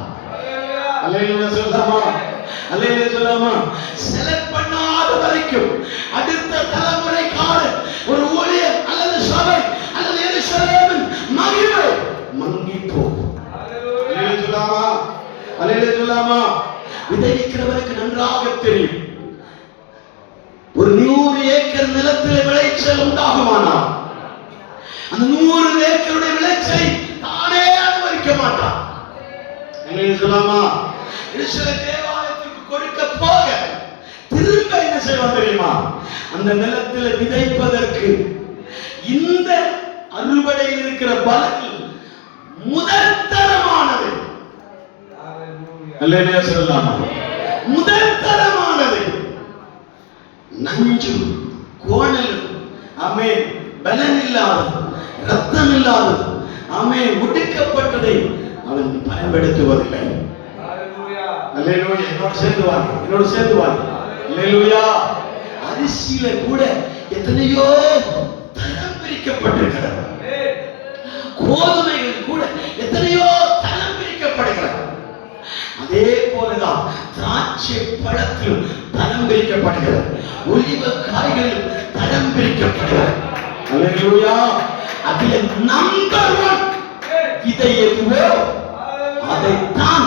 அல்லேலூயா சொல்லாமா. அல்லேலூயா சொல்லாமா. செலக்ட் பண்ணாத வரைக்கும் அடுத்த தலைமுறைக்கான ஒரு ஊழியர் அல்லது சபை அல்லது எருசலேமின் மகிமை மங்கி போகும். அல்லேலூயா சொல்லாமா. அல்லேலூயா சொல்லாமா. விதைக்கிறவருக்கு நன்றாக தெரியும், ஒரு 100 ஏக்கர் நிலத்தில் விளைச்சல் உண்டாகுமானால் அந்த 100 ஏக்கருடைய விளைச்சலை தானே அனுபவிக்க மாட்டான். அல்லேலூயா சொல்லாமா. எருசலேம் தேவாலயத்துக்கு கொடுக்க போக திரும்ப என்ன செய்வான் தெரியுமா? அந்த நிலத்தில் விதைப்பதற்கு இந்த அறுவடையில் இருக்கிற பலன் முதல் தரமானது. அல்லேலூயா சொல்லாமா. முதல் தரமானது. நஞ்சு கோணல் ஆமென் பலன் இல்லாதது, ரத்தம் இல்லாதது, ஆமென் ஒடுக்கப்பட்டதை அவன் பயன்படுத்துவதில்லை. அல்லேலூயா. என்னோட சேர்ந்து வாங்க. அல்லேலூயா. அரிசியில கூட எத்தனையோ தரம் பிரிக்கப்பட்டிருக்கிறது. கோதுமைகள் கூட எத்தனையோ தரம் பிரிக்கப்படுகிறது. அதே போலதான் திராட்சை பழத்திலும் தரம் பிரிக்கப்படுகிறது. ஒலிவ காய்களிலும் தரம் பிரிக்கப்படுகிறது. அல்லேலூயா. அதில் நம்பர் 1 விதை எதுவோ அதைத்தான்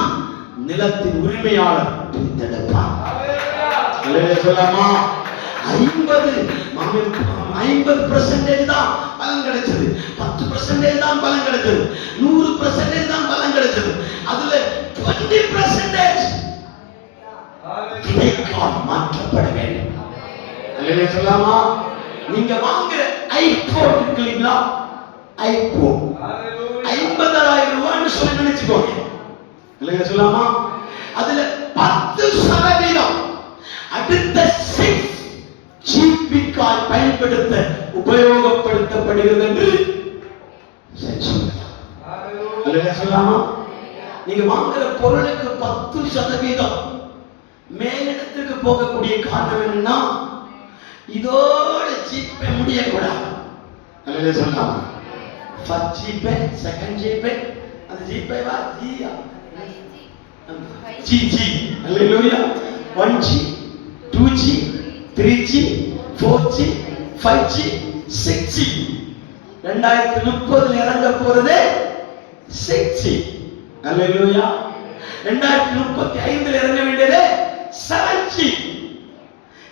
நிலத்தின் உரிமையாளர் பிரித்தெடுப்பான். அல்லேலூயா சொல்லாமா. 50% தான் பலன் கிடைச்சது, 10% தான் பலன் கிடைச்சது, 100% தான் பலன் கிடைச்சது. அதுல 20% விதைக்கால் மாற்றப்பட வேண்டும். அல்லேலூயா சொல்லாமா. நீங்க வாங்குற ஐபோன் இருக்கு இல்லைங்களா? ஐபோன் 50,000 ரூபாய்னு சொல்லி நினைச்சுக்கோங்க. அல்லேலூயா சொல்லாமா. அதுல 10% அடுத்த 6 ஜிபிக்கால் பயன்படுத்த உபயோகப்படுத்தப்படுகிறது என்று அல்லேலூயா சொல்லாமா. நீங்க வாங்குற பொருளுக்கு 10% மேலிடத்துக்கு போகக்கூடிய காரணம் என்னன்னா, இதோட ஜிபே முடியக்கூடாது. அல்லேலூயா சொல்லாமா. ஃபர்ஸ்ட் ஜிபே, செகண்ட் ஜிபே, அந்த ஜிபேவா ஜியா ஜி. அல்லேலூயா. 1G, 2G, 3G, 4G, 5G, 6G. 2030 இறங்க போறது 6G. அல்லேலூயா. 2035 இறங்க வேண்டியது 7G.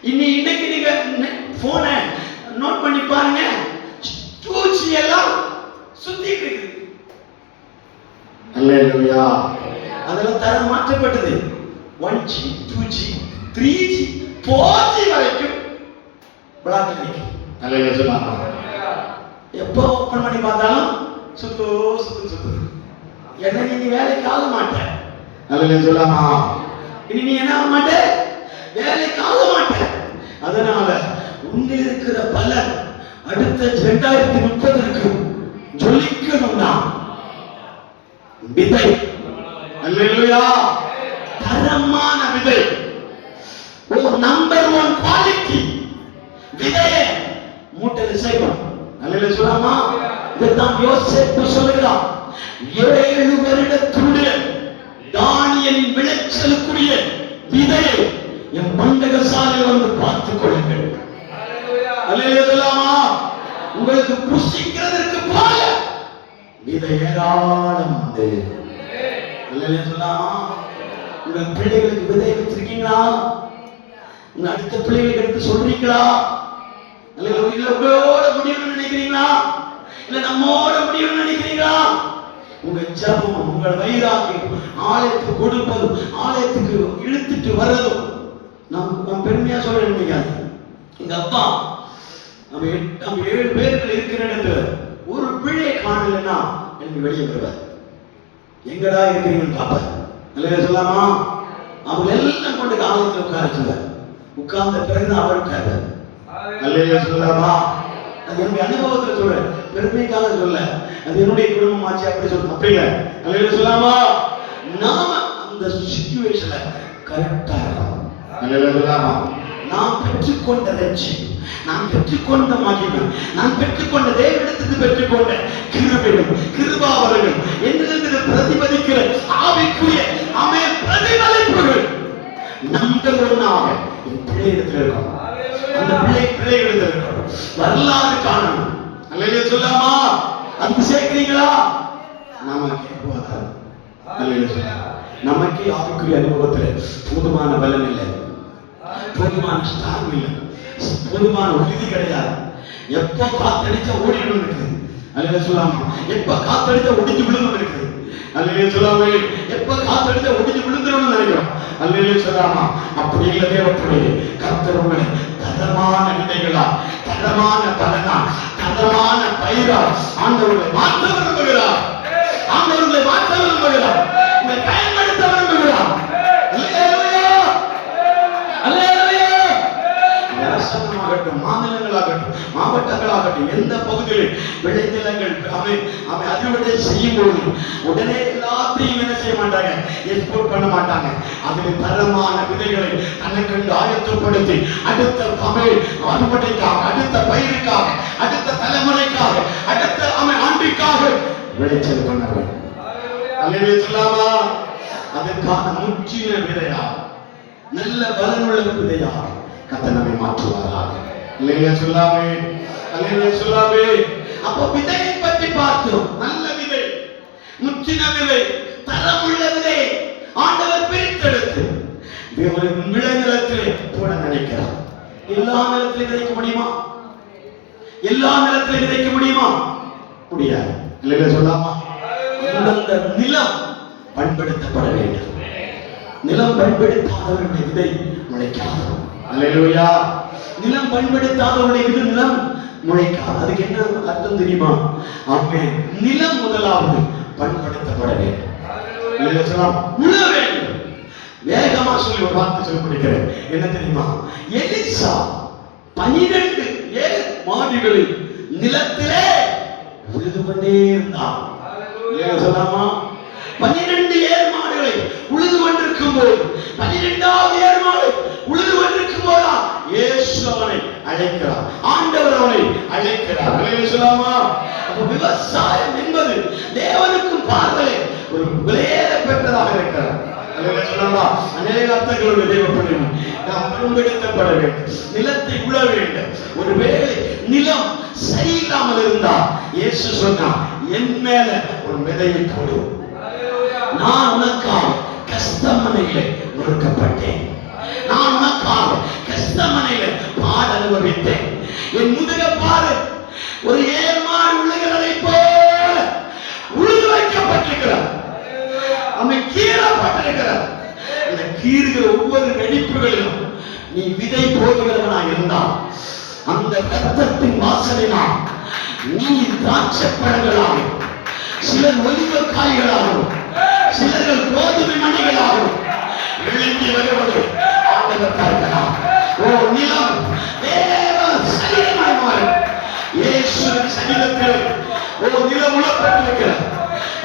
இன்னைக்கு நீங்க போனை நோட் பண்ணி பாருங்க, 2G எல்லாம் சுத்திட்டு இருக்குது. அல்லேலூயா. அதெல்லாம் தரம் மாற்றப்பட்டது. 1G, 2G, 3G, 4G வரைக்கும் பிளாக்ல நிக்கு. அல்லேலூயா. எப்போ ஓபன் பண்ணி பார்த்தாலும் சுத்து. என்ன நீ வேலைக்கு ஆக மாட்ட. அல்லேலூயா சொல்லாமா. இனி நீ என்ன ஆக மாட்ட, வேலைக்கு ஆக மாட்ட. அதனால உன்னில் இருக்கிற பலன் அடுத்த 2030 ஜொலிக்கணும்னா விதை. அல்லேலூயா. தரமான விதை, ஒரு நம்பர் 1 குவாலிட்டி விதையை மூட்டையில் சேர்க்கணும். அல்லேலூயா சொல்லாமா. இதைத்தான் யோசேப்பு சொல்லுகிறான், 7 வருடத்துடைய தானியலின் விளைச்சலுக்குரிய விதையை என் பண்டகசாலையில் வந்து பார்த்துக் கொள்ளுங்கள். அல்லேலூயா சொல்லாமா. உங்களுக்கு புசிக்கிறதற்கு போல விதை ஏராளம் உண்டு. அல்லேலூயா சொல்லாமா. உங்க பிள்ளைகளுக்கு விதை வச்சிருக்கீங்களா? உங்க அடுத்த பிள்ளைகளுக்கு எடுத்து சொல்றீங்களா? அல்லேலூயா. இல்ல உங்களோட முடியும்னு நினைக்கிறீங்களா? இல்ல நம்மோட முடியும்னு நினைக்கிறீங்களா? உங்க ஜபம், உங்கள் வைராக்கியம், ஆலயத்துக்கு கொடுப்பதும், ஆலயத்துக்கு இழுத்துட்டு வர்றதும். நான் பெருமையா சொல்ல நினைக்காது. எங்க அப்பா நம்ம 7 பேர்கள் இருக்கிற இடத்துல ஒரு பிள்ளை காணலன்னா எனக்கு வெளியே வருவார். எங்கடா இருக்கிறீங்கன்னு பாப்பார். அல்லேலூயா சொல்லாமா. அவங்க எல்லாம் கொண்டு ஆலயத்தில் உட்கார சொல்லுவார். உட்கார்ந்த பிறகுதான் அவர் உட்கார்ந்தார். அல்லேலூயா சொல்லாமா. அது என்னுடைய அனுபவத்தில் சொல்றேன், பெருமைக்காக சொல்ல. அது என்னுடைய குடும்பம் ஆச்சு அப்படி சொல்ல அப்படி இல்லை. அல்லேலூயா சொல்லாமா. நாம அந்த சிச்சுவேஷன்ல கரெக்டா இருக்கணும். அல்லேலூயா சொல்லாமா. நாம் பெற்றுக்கொண்ட ரட்சிப்பு, நாம் பெற்றுக்கொண்ட மகிமை, நாம் பெற்றுக்கொண்ட தேவனிடத்திலிருந்து பெற்றுக்கொண்ட கிருபைகள், கிருபாவரங்கள், என்னிடத்தில் பிரதிபலிக்கிற ஆவிக்குரிய பிரதிபலிப்புகள் நம்பர் 1ஆக என் பிள்ளையிடத்தில் இருக்கும். அந்த பிள்ளைகளிடத்தில் இருக்கும். வரலாறு காணணும். அல்லேலூயா சொல்லாமா. அதுக்கு சேர்க்கிறீங்களா? நமக்கே போதாது. அல்லேலூயா சொல்லாமா. நமக்கே ஆவிக்குரிய அனுபவத்தில் போதுமான பலன் இல்லை, போதுமான ஸ்ட்ராங் இல்லை, போதுமான உறுதி கிடையாது. எப்ப காத்தடிச்சா ஓடிடும் இருக்குது. அல்லேலூயா சொல்லாமா. எப்ப காத்தடிச்சா ஒடிஞ்சு விழுந்து இருக்குது. அல்லேலூயா சொல்லாமே. எப்ப காத்தடிச்சா ஒடிஞ்சு விழுந்துடும் நினைக்கிறோம். அல்லேலூயா சொல்லாமா. அப்படி இல்லை தேவனுடைய கர்த்தர் உங்களை தரமான விதைகளா, தரமான பலனா, தரமான பயிரா ஆண்டவர்களை மாற்ற விரும்புகிறார். ஆண்டவர்களை மாற்ற விரும்புகிறார். உங்களை பயன்படுத்த விரும்புகிறார். மாநிலங்களாகட்டும், மாவட்டங்களாகட்டும், எந்த பகுதியில் விளைநிலங்கள் அவை அறுவடை செய்யும் போது உடனே எல்லாத்தையும் என்ன செய்ய மாட்டாங்க, எக்ஸ்போர்ட் பண்ண மாட்டாங்க. அதில் தரமான விதைகளை தனக்கென்று ஆயத்தப்படுத்தி அடுத்த அறுவடைக்காக, அடுத்த பயிருக்காக, அடுத்த தலைமுறைக்காக, அடுத்த ஆண்டிற்காக விளைச்சல் பண்ணவர். அல்லேலூயா சொல்லாமா. அதற்கான முற்றின விதையா, நல்ல பலனுள்ள விதையா கர்த்தர் நம்மை மாற்றுவாராக. அல்லேலூயா சொல்லாமே. அல்லேலூயா சொல்லாமே. அப்ப விதையை பற்றி பார்த்தோம். நல்ல விதை, முற்றின விதை, தரமுள்ள விதை ஆண்டவர் பிரித்தெடுத்து விளைநிலத்திலே போட நினைக்கிறார். எல்லா நிலத்திலும் விதைக்க முடியுமா? எல்லா நிலத்திலும் விதைக்க முடியுமா? முடியாது. அல்லேலூயா சொல்லாமா. அந்த நிலம் பண்படுத்தப்பட வேண்டும். நிலம் பண்படுத்தாதவருடைய விதை முளைக்காது. அல்லேலூயா. நிலம் பண்படுத்தாதவருடைய விதை நிலம் முளைக்காது. அதுக்கு என்ன அர்த்தம் தெரியுமா? ஆமென். நிலம் முதலாவது பண்படுத்தப்பட வேண்டும். அல்லேலூயா சொல்லாம். உழ வேண்டும். வேகமா சொல்லி ஒரு வார்த்தை சொல்லி முடிக்கிறேன். என்ன தெரியுமா? எலிசா 12 ஏர் மாடுகளில் நிலத்திலே உழுது கொண்டே இருந்தான். சொல்லாமா. 12 ஏர் மாடுகளை உழுது கொண்டிருக்கும் போது, 12வது ஏர் மாடு உழுது கொண்டிருக்கும் போதா இயேசு அவனை அழைக்கிறார். ஆண்டவர் அவனை அழைக்கிறார். அல்லேலூயா சொல்லாமா. அப்ப விவசாயம் என்பது தேவனுக்கும் பார்வையிலே ஒரு விலையேற பெற்றதாக இருக்கிறார். அநேக அர்த்தங்களுடைய தேவ பிள்ளைகள் நாம் பண்படுத்தப்பட வேண்டும், நிலத்தை உழ வேண்டும். ஒருவேளை நிலம் சரியில்லாமல் இருந்தா இயேசு சொன்னார், என் மேல ஒரு விதையை போடு, நான் உனக்காக கஸ்தமனையில நொறுக்கப்பட்டேன், நான் உனக்காக கஸ்தமனையில பாட அனுபவித்தேன். என் முதுக பாரு, ஒரு ஏமாறு உழுகிறதை போல உழுது வைக்கப்பட்டிருக்கிறார், அவன் கீழப்பட்டிருக்கிறார். இந்த கீறுகிற ஒவ்வொரு வெடிப்புகளிலும் நீ விதை போடுகிறவனா இருந்தால் அந்த ரத்தத்தின் வாசனையினால் நீ திராட்சை பழங்களாகும், சிலர் ஒலிவ காய்களாகும், சிலர்கள் கோதுமை மணிகளாகும் எழுந்தி வருவது ஆண்டவர் பார்க்கலாம். ஓ நிலம் தேவ சரீரமாய் மாறும். இயேசுவின் சரீரத்தில் ஓ நிலம் உழப்பட்டிருக்கிறது.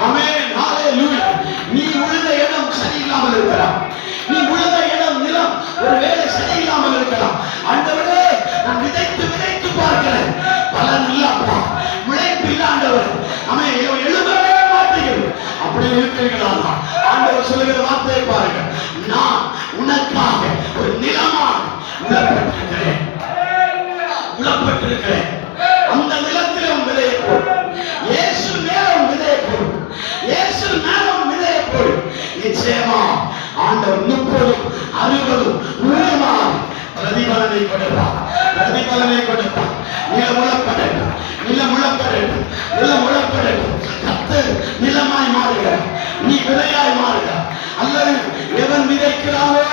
ஆமென், ஹalleluya. நீ உழுத இடம் சரியில்லாமல் இருக்கலாம், நீ உழுத இடம் நிலம் ஒருவேளை சரியில்லாமல் இருக்கலாம். ஆண்டவரே, நான் விதைத்து விதைத்து பார்க்கிறேன், பலன் இல்லப்பா, உழைப்பு இல்ல ஆண்டவர், ஆமென், எழுதவே மாட்டேங்குது. அப்படி இருக்கிறீர்களா? ஆண்டவர் சொல்லுகிற வார்த்தையை பாருங்க, நான் உனக்காக ஒரு நிலமாக உழப்பட்டிருக்கிறேன், உழப்பட்டிருக்கிறேன். அந்த நிலத்திலும் விதையை போடு, இயேசு மேலும் விதையை போடு, இயேசு மேலும் விதையை போடு. நிச்சயமா ஆண்டவர் 30, 60, 100 பிரதிபலனை கொடுப்பார், பிரதிபலனை கொடுப்பார். நிலம் உழப்படட்டும், நிலம் உழப்படட்டும், நிலம் உழப்படட்டும். கர்த்தர் நிலமாய் மாறுகிறார், நீ விதையாய் மாறுகிறார். அல்லது எவன் விதைக்கிறானோ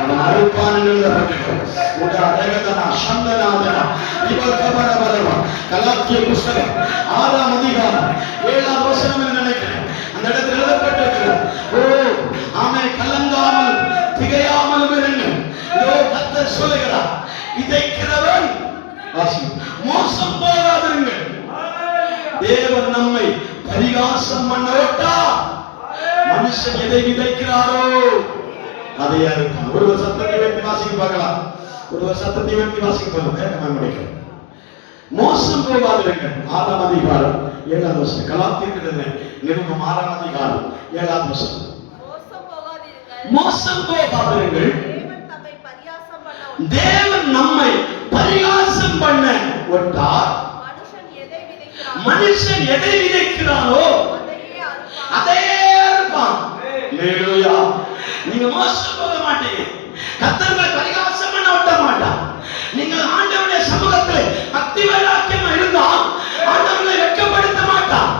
அவன் அறுப்பான் என்று எழுதப்பட்டிருக்கிறது. கலாத்திய புஸ்தகம் 6ஆம் அதிகாரம் 7ஆம் வசனம் என்று நினைக்கிறேன், அந்த இடத்தில் எழுதப்பட்டிருக்கிறது. ஓ ஆமென், கலங்காமல் திகையாமல் இருங்கள். இதோ கர்த்தர் சொல்லுகிறார், விதைக்கிறவன் மோசம் போகாதிருங்கள். தேவன் நம்மை பரிகாசம் பண்ண விட்டா மனுஷன் எதை விதைக்கிறாரோ அதை அறுப்பான். ஒரு சத்தத்தை வைத்து வாசிக்க பார்க்கலாம், ஒரு சத்தத்தை வைத்து வாசிக்க பார்க்கலாம். மோசம் போகாதிருங்கள். 6ஆம் அதிகாரம் 7ஆம் வசனம். கலாத்தியர் நிருபம் 6ஆம் அதிகாரம் 7ஆம் வசனம். மோசம் போகாதிருங்கள். தேவன் நம்மை பரிகாசம் பண்ண விட்டார். மனுஷன் எதை விதைக்கிறானோ அதையே அறுப்பான். ஹல்லேலூயா. நீங்க மோசம் போக மாட்டீங்க, கர்த்தர் உங்களை பரிகாசம் பண்ண விட மாட்டார். நீங்கள் ஆண்டவருடைய சமூகத்தில் பக்தி வைராக்கியமா இருந்தால் ஆண்டவரை வெட்கப்படுத்த மாட்டார்,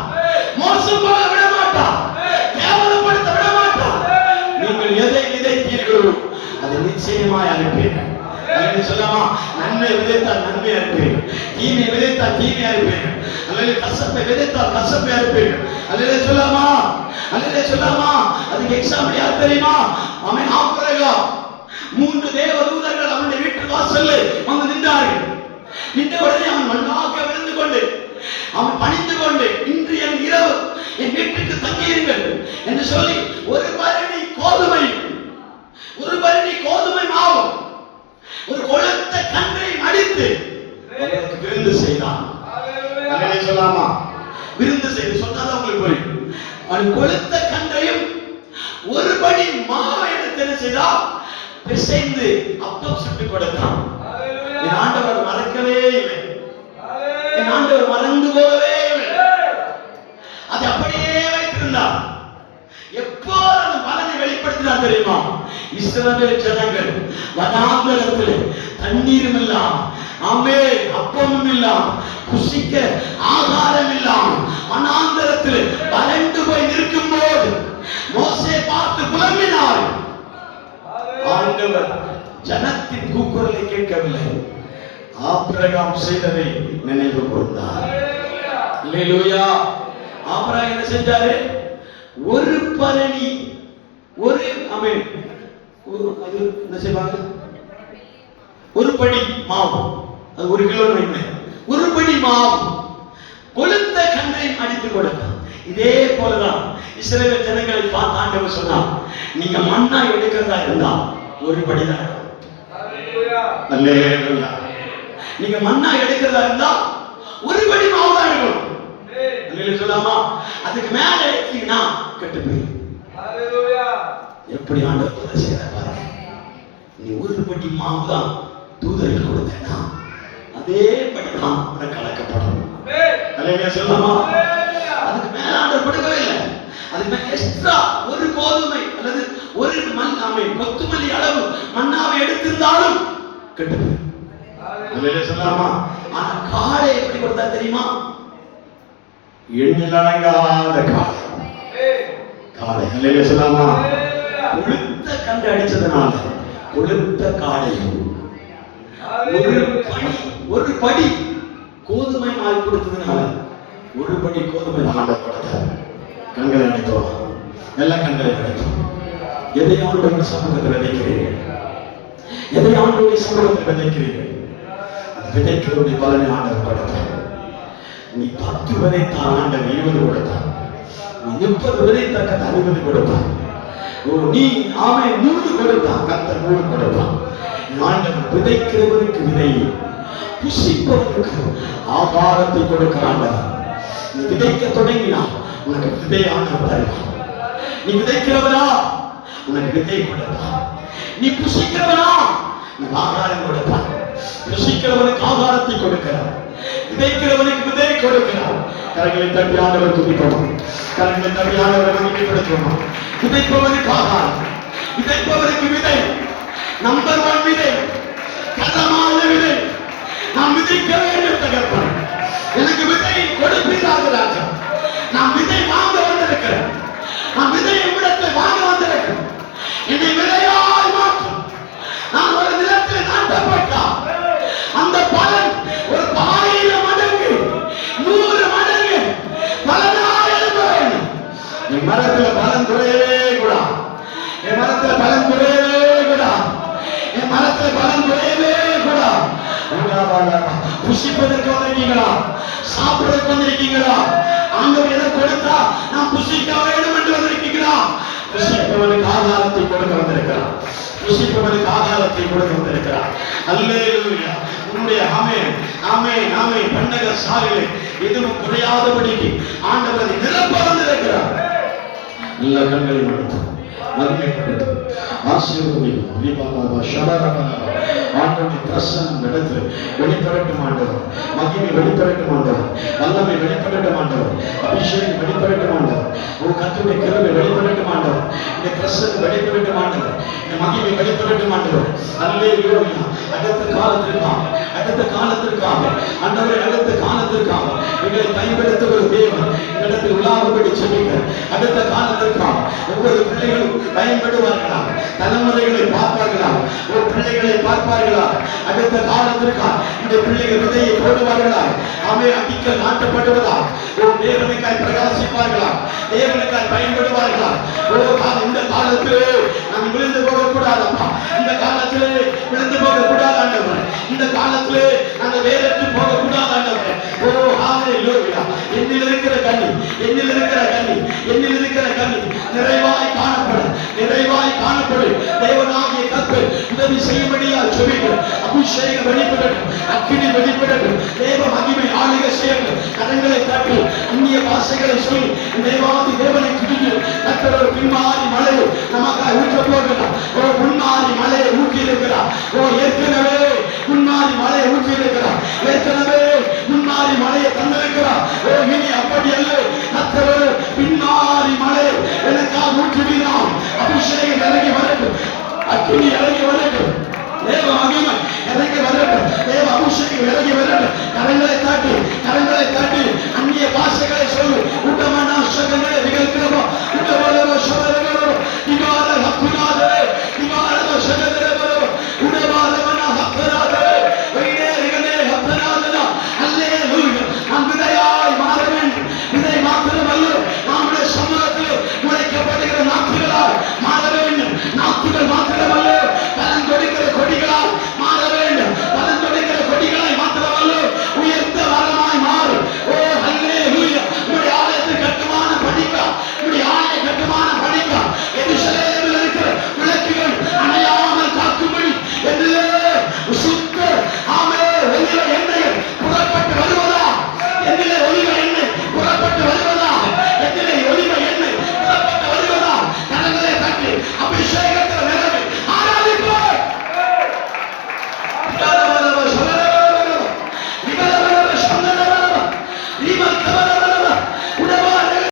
மோசம் போக விட மாட்டார், கேவலப்படுத்த விட மாட்டார். நீங்கள் எதை விதைத்தீர்களோ அதை நிச்சயமாய் அறுப்பீர்கள். சொல்லாமா, நன்மை விதைத்தால் நன்மை அறுப்பீர்கள், தீமை விதைத்தால் தீமை அறுப்பீர்கள், அல்லது கசப்பை விதைத்தால் கசப்பை அறுப்பீர்கள். அல்லது சொல்லாமா, அல்லது சொல்லாமா. அதுக்கு எக்ஸாம்பிள் யார் தெரியுமா? அவன் ஆபிரகாம். 3 தேவ தூதர்கள் அவனுடைய வீட்டு வாசல்ல வந்து நின்றார்கள். நின்ற உடனே அவன் மண்ணாக விழுந்து கொண்டு அவன் பணிந்து கொண்டு, இன்று என் இரவு என் வீட்டுக்கு தங்கியிருங்கள் என்று சொல்லி ஒரு பரணி கோதுமை மாவும் ஒரு கொழுத்த கன்றை அடித்து அவருக்கு விருந்து செய்தான். சொல்லாமா, விருந்து செய்து சொன்னாதான் உங்களுக்கு புரியும். அவன் கொழுத்த கன்றையும் ஒரு படி மாவை எடுத்து என்ன செய்தா, பிசைந்து அப்பம் சுட்டு கொடுத்தான். என் ஆண்டவர் மறக்கவே இல்லை, என் ஆண்டவர் மறந்து போகவே இல்லை, அது அப்படியே வைத்திருந்தார். எப்போ அந்த பலனை வெளிப்படுத்தினார் தெரியுமா? இஸ்ரவேல் ஜனங்கள் வனாந்தரத்தில் தண்ணீரும் இல்லாம, ஆமென், அப்பமும் இல்லாம, புசிக்க ஆகாரம் இல்லாம வனாந்தரத்தில் வறண்டு போய் நிற்கும் போது மோசே பார்த்து புலம்பினார். ஆண்டவர் ஜனத்தின் கூக்குரலை கேட்கவில்லை, ஆபிரகாம் செய்ததை நினைவு கூர்ந்தார். அல்லேலூயா. ஆபிரகாம் என்ன செஞ்சாரு? ஒரு பரணி, ஒரு ஆமென், அது என்ன செய்வாங்க, ஒரு படி மாவு, அது 1 கிலோ வைங்க, ஒரு படி மாவு கொழுத்த கன்றை அடித்து கொடுத்தார். இதே போலதான் இஸ்ரவேல் ஜனங்களை பார்த்து ஆண்டவர் சொன்னார், நீங்க மண்ணா எடுக்கிறதா இருந்தா ஒரு படி தான். அல்லேலூயா. நீங்க மண்ணா எடுக்கிறதா இருந்தா ஒரு படி மாவு தான் எடுக்கணும். அல்லேலூயா சொல்லாமா. அதுக்கு மேல எடுத்தீங்கன்னா கெட்டு போயிடும். எப்படி ஆண்டவர் உதவி செய்யறார் பாருங்க. நீ ஒரு படி மாவு தான் தூதருக்கு கொடுத்தேன்னா அதே படிதான் உனக்கு கலக்கப்படும். அல்லேலூயா சொல்லலாமா? அதுக்கு மேல ஆண்டவர் கொடுக்கவே இல்லை. அதுக்கு மேல எக்ஸ்ட்ரா ஒரு கோதுமை அல்லது ஒரு மண்ணாமை கொத்துமல்லி அளவு மண்ணாவை எடுத்திருந்தாலும் கெட்டது. அல்லேலூயா சொல்லலாமா? ஆனா காளை எப்படி கொடுத்தா தெரியுமா? எண்ணில் அடங்காத காளை. அல்லேலூயா சொல்லலாமா? கொழுத்த கண்டு அடிச்சதுனால கொழுத்த காளையும் ஒரு படி கோதுமை மாய் கொடுத்ததுனால ஒரு படி கோதுமை ஆண்டவர் கொடுத்தார். கண்களை அடைத்தோம், எல்லாம் கண்களை அடைத்தோம். எதை ஆண்டவருடைய சமூகத்தில் விதைக்கிறீர்கள்? எதை ஆண்டவருடைய சமூகத்தில் விதைக்கிறீர்கள்? விதைக்கிறவருடைய பலனை ஆண்டவர் கொடுத்தார். நீ 10 விதைத்தான், ஆண்டவர் 20 கொடுத்தார். நீ 30 விதைத்தக்க 60 கொடுத்தார். நீ அவன் 100 கொடுத்தான், கர்த்தர் 100 கொடுத்தான். ஆண்டவர் விதைக்கிறவனுக்கு விதை, புசிப்பவனுக்கு ஆகாரத்தை கொடுக்கிறான். நீ விதைக்க தொடங்கினா உனக்கு விதை ஆண்டவர் தருவான். நீ விதைக்கிறவனா உனக்கு விதை கொடுப்பான். நீ புசிக்கிறவனா உனக்கு ஆகாரம் கொடுப்பான். புசிக்கிறவனுக்கு ஆகாரத்தை கொடுக்கிறார், விதைக்கிறவனுக்கு விதை கொடுக்கிறார். கரங்களை தட்டி ஆண்டவர் துதிப்போம், கரங்களை தட்டி ஆண்டவரை மகிமைப்படுத்துவோம். விதைப்பவனுக்கு ஆகாரம், விதைப்பவனுக்கு விதை. நம்பர் 1 விதை, கதமான விதை. நான் விதைக்க வேண்டும் தகப்பன், எனக்கு விதை கொடுப்பீராக ராஜா. நான் விதை வாங்க வந்திருக்கிறேன், நான் விதையை விடத்தை வாங்க வந்திருக்கிறேன். என்னை விதையாய் மாற்றும். நான் ஒரு நிலத்தில் நாட்டப்பட்டால் அந்த பலன் ஒரு 1000 மடங்கு 100 மடங்கு பலனாய் எழும்ப வேண்டும். என் மரத்தில் பலன் குறையவே கூடாது, என் மரத்தில் பலன் குறையவே கூடாது, என் மரத்தில் பலன் குறையவே கூடாது. புசிப்பதற்கு வந்திருக்கீங்களா? சாப்பிடுறதுக்கு வந்திருக்கீங்களா? ஆண்டவர் எதை கொடுத்தா நான் புசிக்க வேண்டும் என்று வந்திருக்கீங்களா? புசிப்பவனுக்கு ஆகாரத்தை கொடுக்க வந்திருக்கிறார், புசிப்பவனுக்கு ஆகாரத்தை கொடுக்க வந்திருக்கிறார். அல்லேலூயா. உன்னுடைய ஆமென் ஆமென் ஆமென் பண்டக சாலையிலே எதுவும் குறையாதபடிக்கு ஆண்டவர் அதை நிரப்ப வந்திருக்கிறார். நல்ல கண்களை நடத்தும், மகிமைப்படுத்தும், ஆசீர்வதிக்கும். ஆண்டவருடைய பிரசன்னம் இடத்தில் வெளிப்படட்டும் ஆண்டவர், மகிமை வெளிப்படட்டும் ஆண்டவர், வல்லமை வெளிப்படட்டும் ஆண்டவர், அபிஷேகம் வெளிப்படட்டும் ஆண்டவர், கர்த்தருடைய கிருபை வெளிப்படட்டும் ஆண்டவர், இந்த பிரசன்னம் வெளிப்படட்டும் ஆண்டவர், இந்த மகிமை வெளிப்படட்டும் ஆண்டவர். அல்லேலூயா. அடுத்த காலத்திற்காக ஆண்டவரே, அடுத்த காலத்திற்காக எங்களை பயன்படுத்த ஒரு தேவன் இடத்தில் உலாவும்படி சொல்லுங்க. அடுத்த காலத்திற்காக ஒவ்வொரு பிள்ளைகளும் பயன்படுவார்களா? தலைமுறைகளை பார்ப்பார்களா? ஒரு பிள்ளைகளை பார்ப்பார்களா? அடுத்த காலத்திற்காக இந்த பிள்ளைகள் விதையை போடுவார்களா? அவை அடிக்கல் நாட்டப்படுவதா? ஒரு தேவனுக்காய் பிரகாசிப்பார்களா? தேவனுக்காய் பயன்படுவார்களா? இந்த காலத்திலே நாம் விழுந்து போகக்கூடாதப்பா, இந்த காலத்திலே விழுந்து போகக்கூடாது ஆண்டவர், இந்த காலத்திலே நாங்கள் வேறற்று போகக்கூடாது ஆண்டவர். ஹalleluya. என்னில் இருக்கிற கனி, என்னில் இருக்கிற கனி, என்னில் இருக்கிற கனி நிறைவாய் காணப்படும், நிறைவாய் காணப்படும். தேவனாகிய கர்த்தர் உதவி செய்யும்படியால் ஜெபிக்கிறோம். அபிஷேகம் வெளிப்படட்டும், அக்கினி வெளிப்படட்டும், தேவ மகிமை ஆளுகை செய்யட்டும். கரங்களை தட்டி அந்நிய பாஷைகளை சொல்லி தேவாதி தேவனை துதித்து கர்த்தர் ஒரு பின்மாறி மழையை நமக்காக ஊற்ற போகிறார். ஒரு முன்மாறி மழையை ஊற்றி இருக்கிறார். ஏற்கனவே முன்மாறி மழையை ஊற்றி இருக்கிறார், ஏற்கனவே முன்மாறி மழையை தந்திருக்கிறார். இனி அப்படி அல்ல, கர்த்தர் பின்மாறி மழை எனக்காக ஊற்றுகிறார். அபிஷேகம் இறங்கி வரட்டும், அக்கினி இறங்கி வரட்டும், தேவ மகிமை இறங்கி வரட்டும், தேவ அபிஷேகம் இறங்கி வரட்டும். கரங்களை தாட்டி, கரங்களை தாட்டி அந்நிய பாஷைகளை சொல்லு. உத்தமனா சகலே நிகழ்கிறோம், உத்தமனா சகலே இவால ஹக்குனாதே, இவால சகலே உடவாலவனா ஹக்கராதே, வைரேகனே ஹக்கராதனா. அல்லேலூயா. நாம் விதையாய் மாற வேண்டும். விதை மாத்திரமல்ல, நம்முடைய சமூகத்தில் முளைக்கப்படுகிற நாக்குகளால் மாற வேண்டும். நாக்குகள் மாத்திரமல்ல, பலன் கொடுக்கிற கொடிகளால் மாற வேண்டும். பலன் கொடுக்கிற கொடிகளாய் மாத்திரமல்ல, உயர்ந்த வரமாய் மாறும். அல்லேலூயா. நம்முடைய ஆலயத்தில் கட்டுமான படிக்கா, நம்முடைய ஆலய கட்டுமான படிக்கா எருசலேமில் இருக்கிற விளக்குகள் அணையாமல் காக்கும்படி என்று சுத்த ஆமே வெளியில எண்ணெய் புறப்பட்ட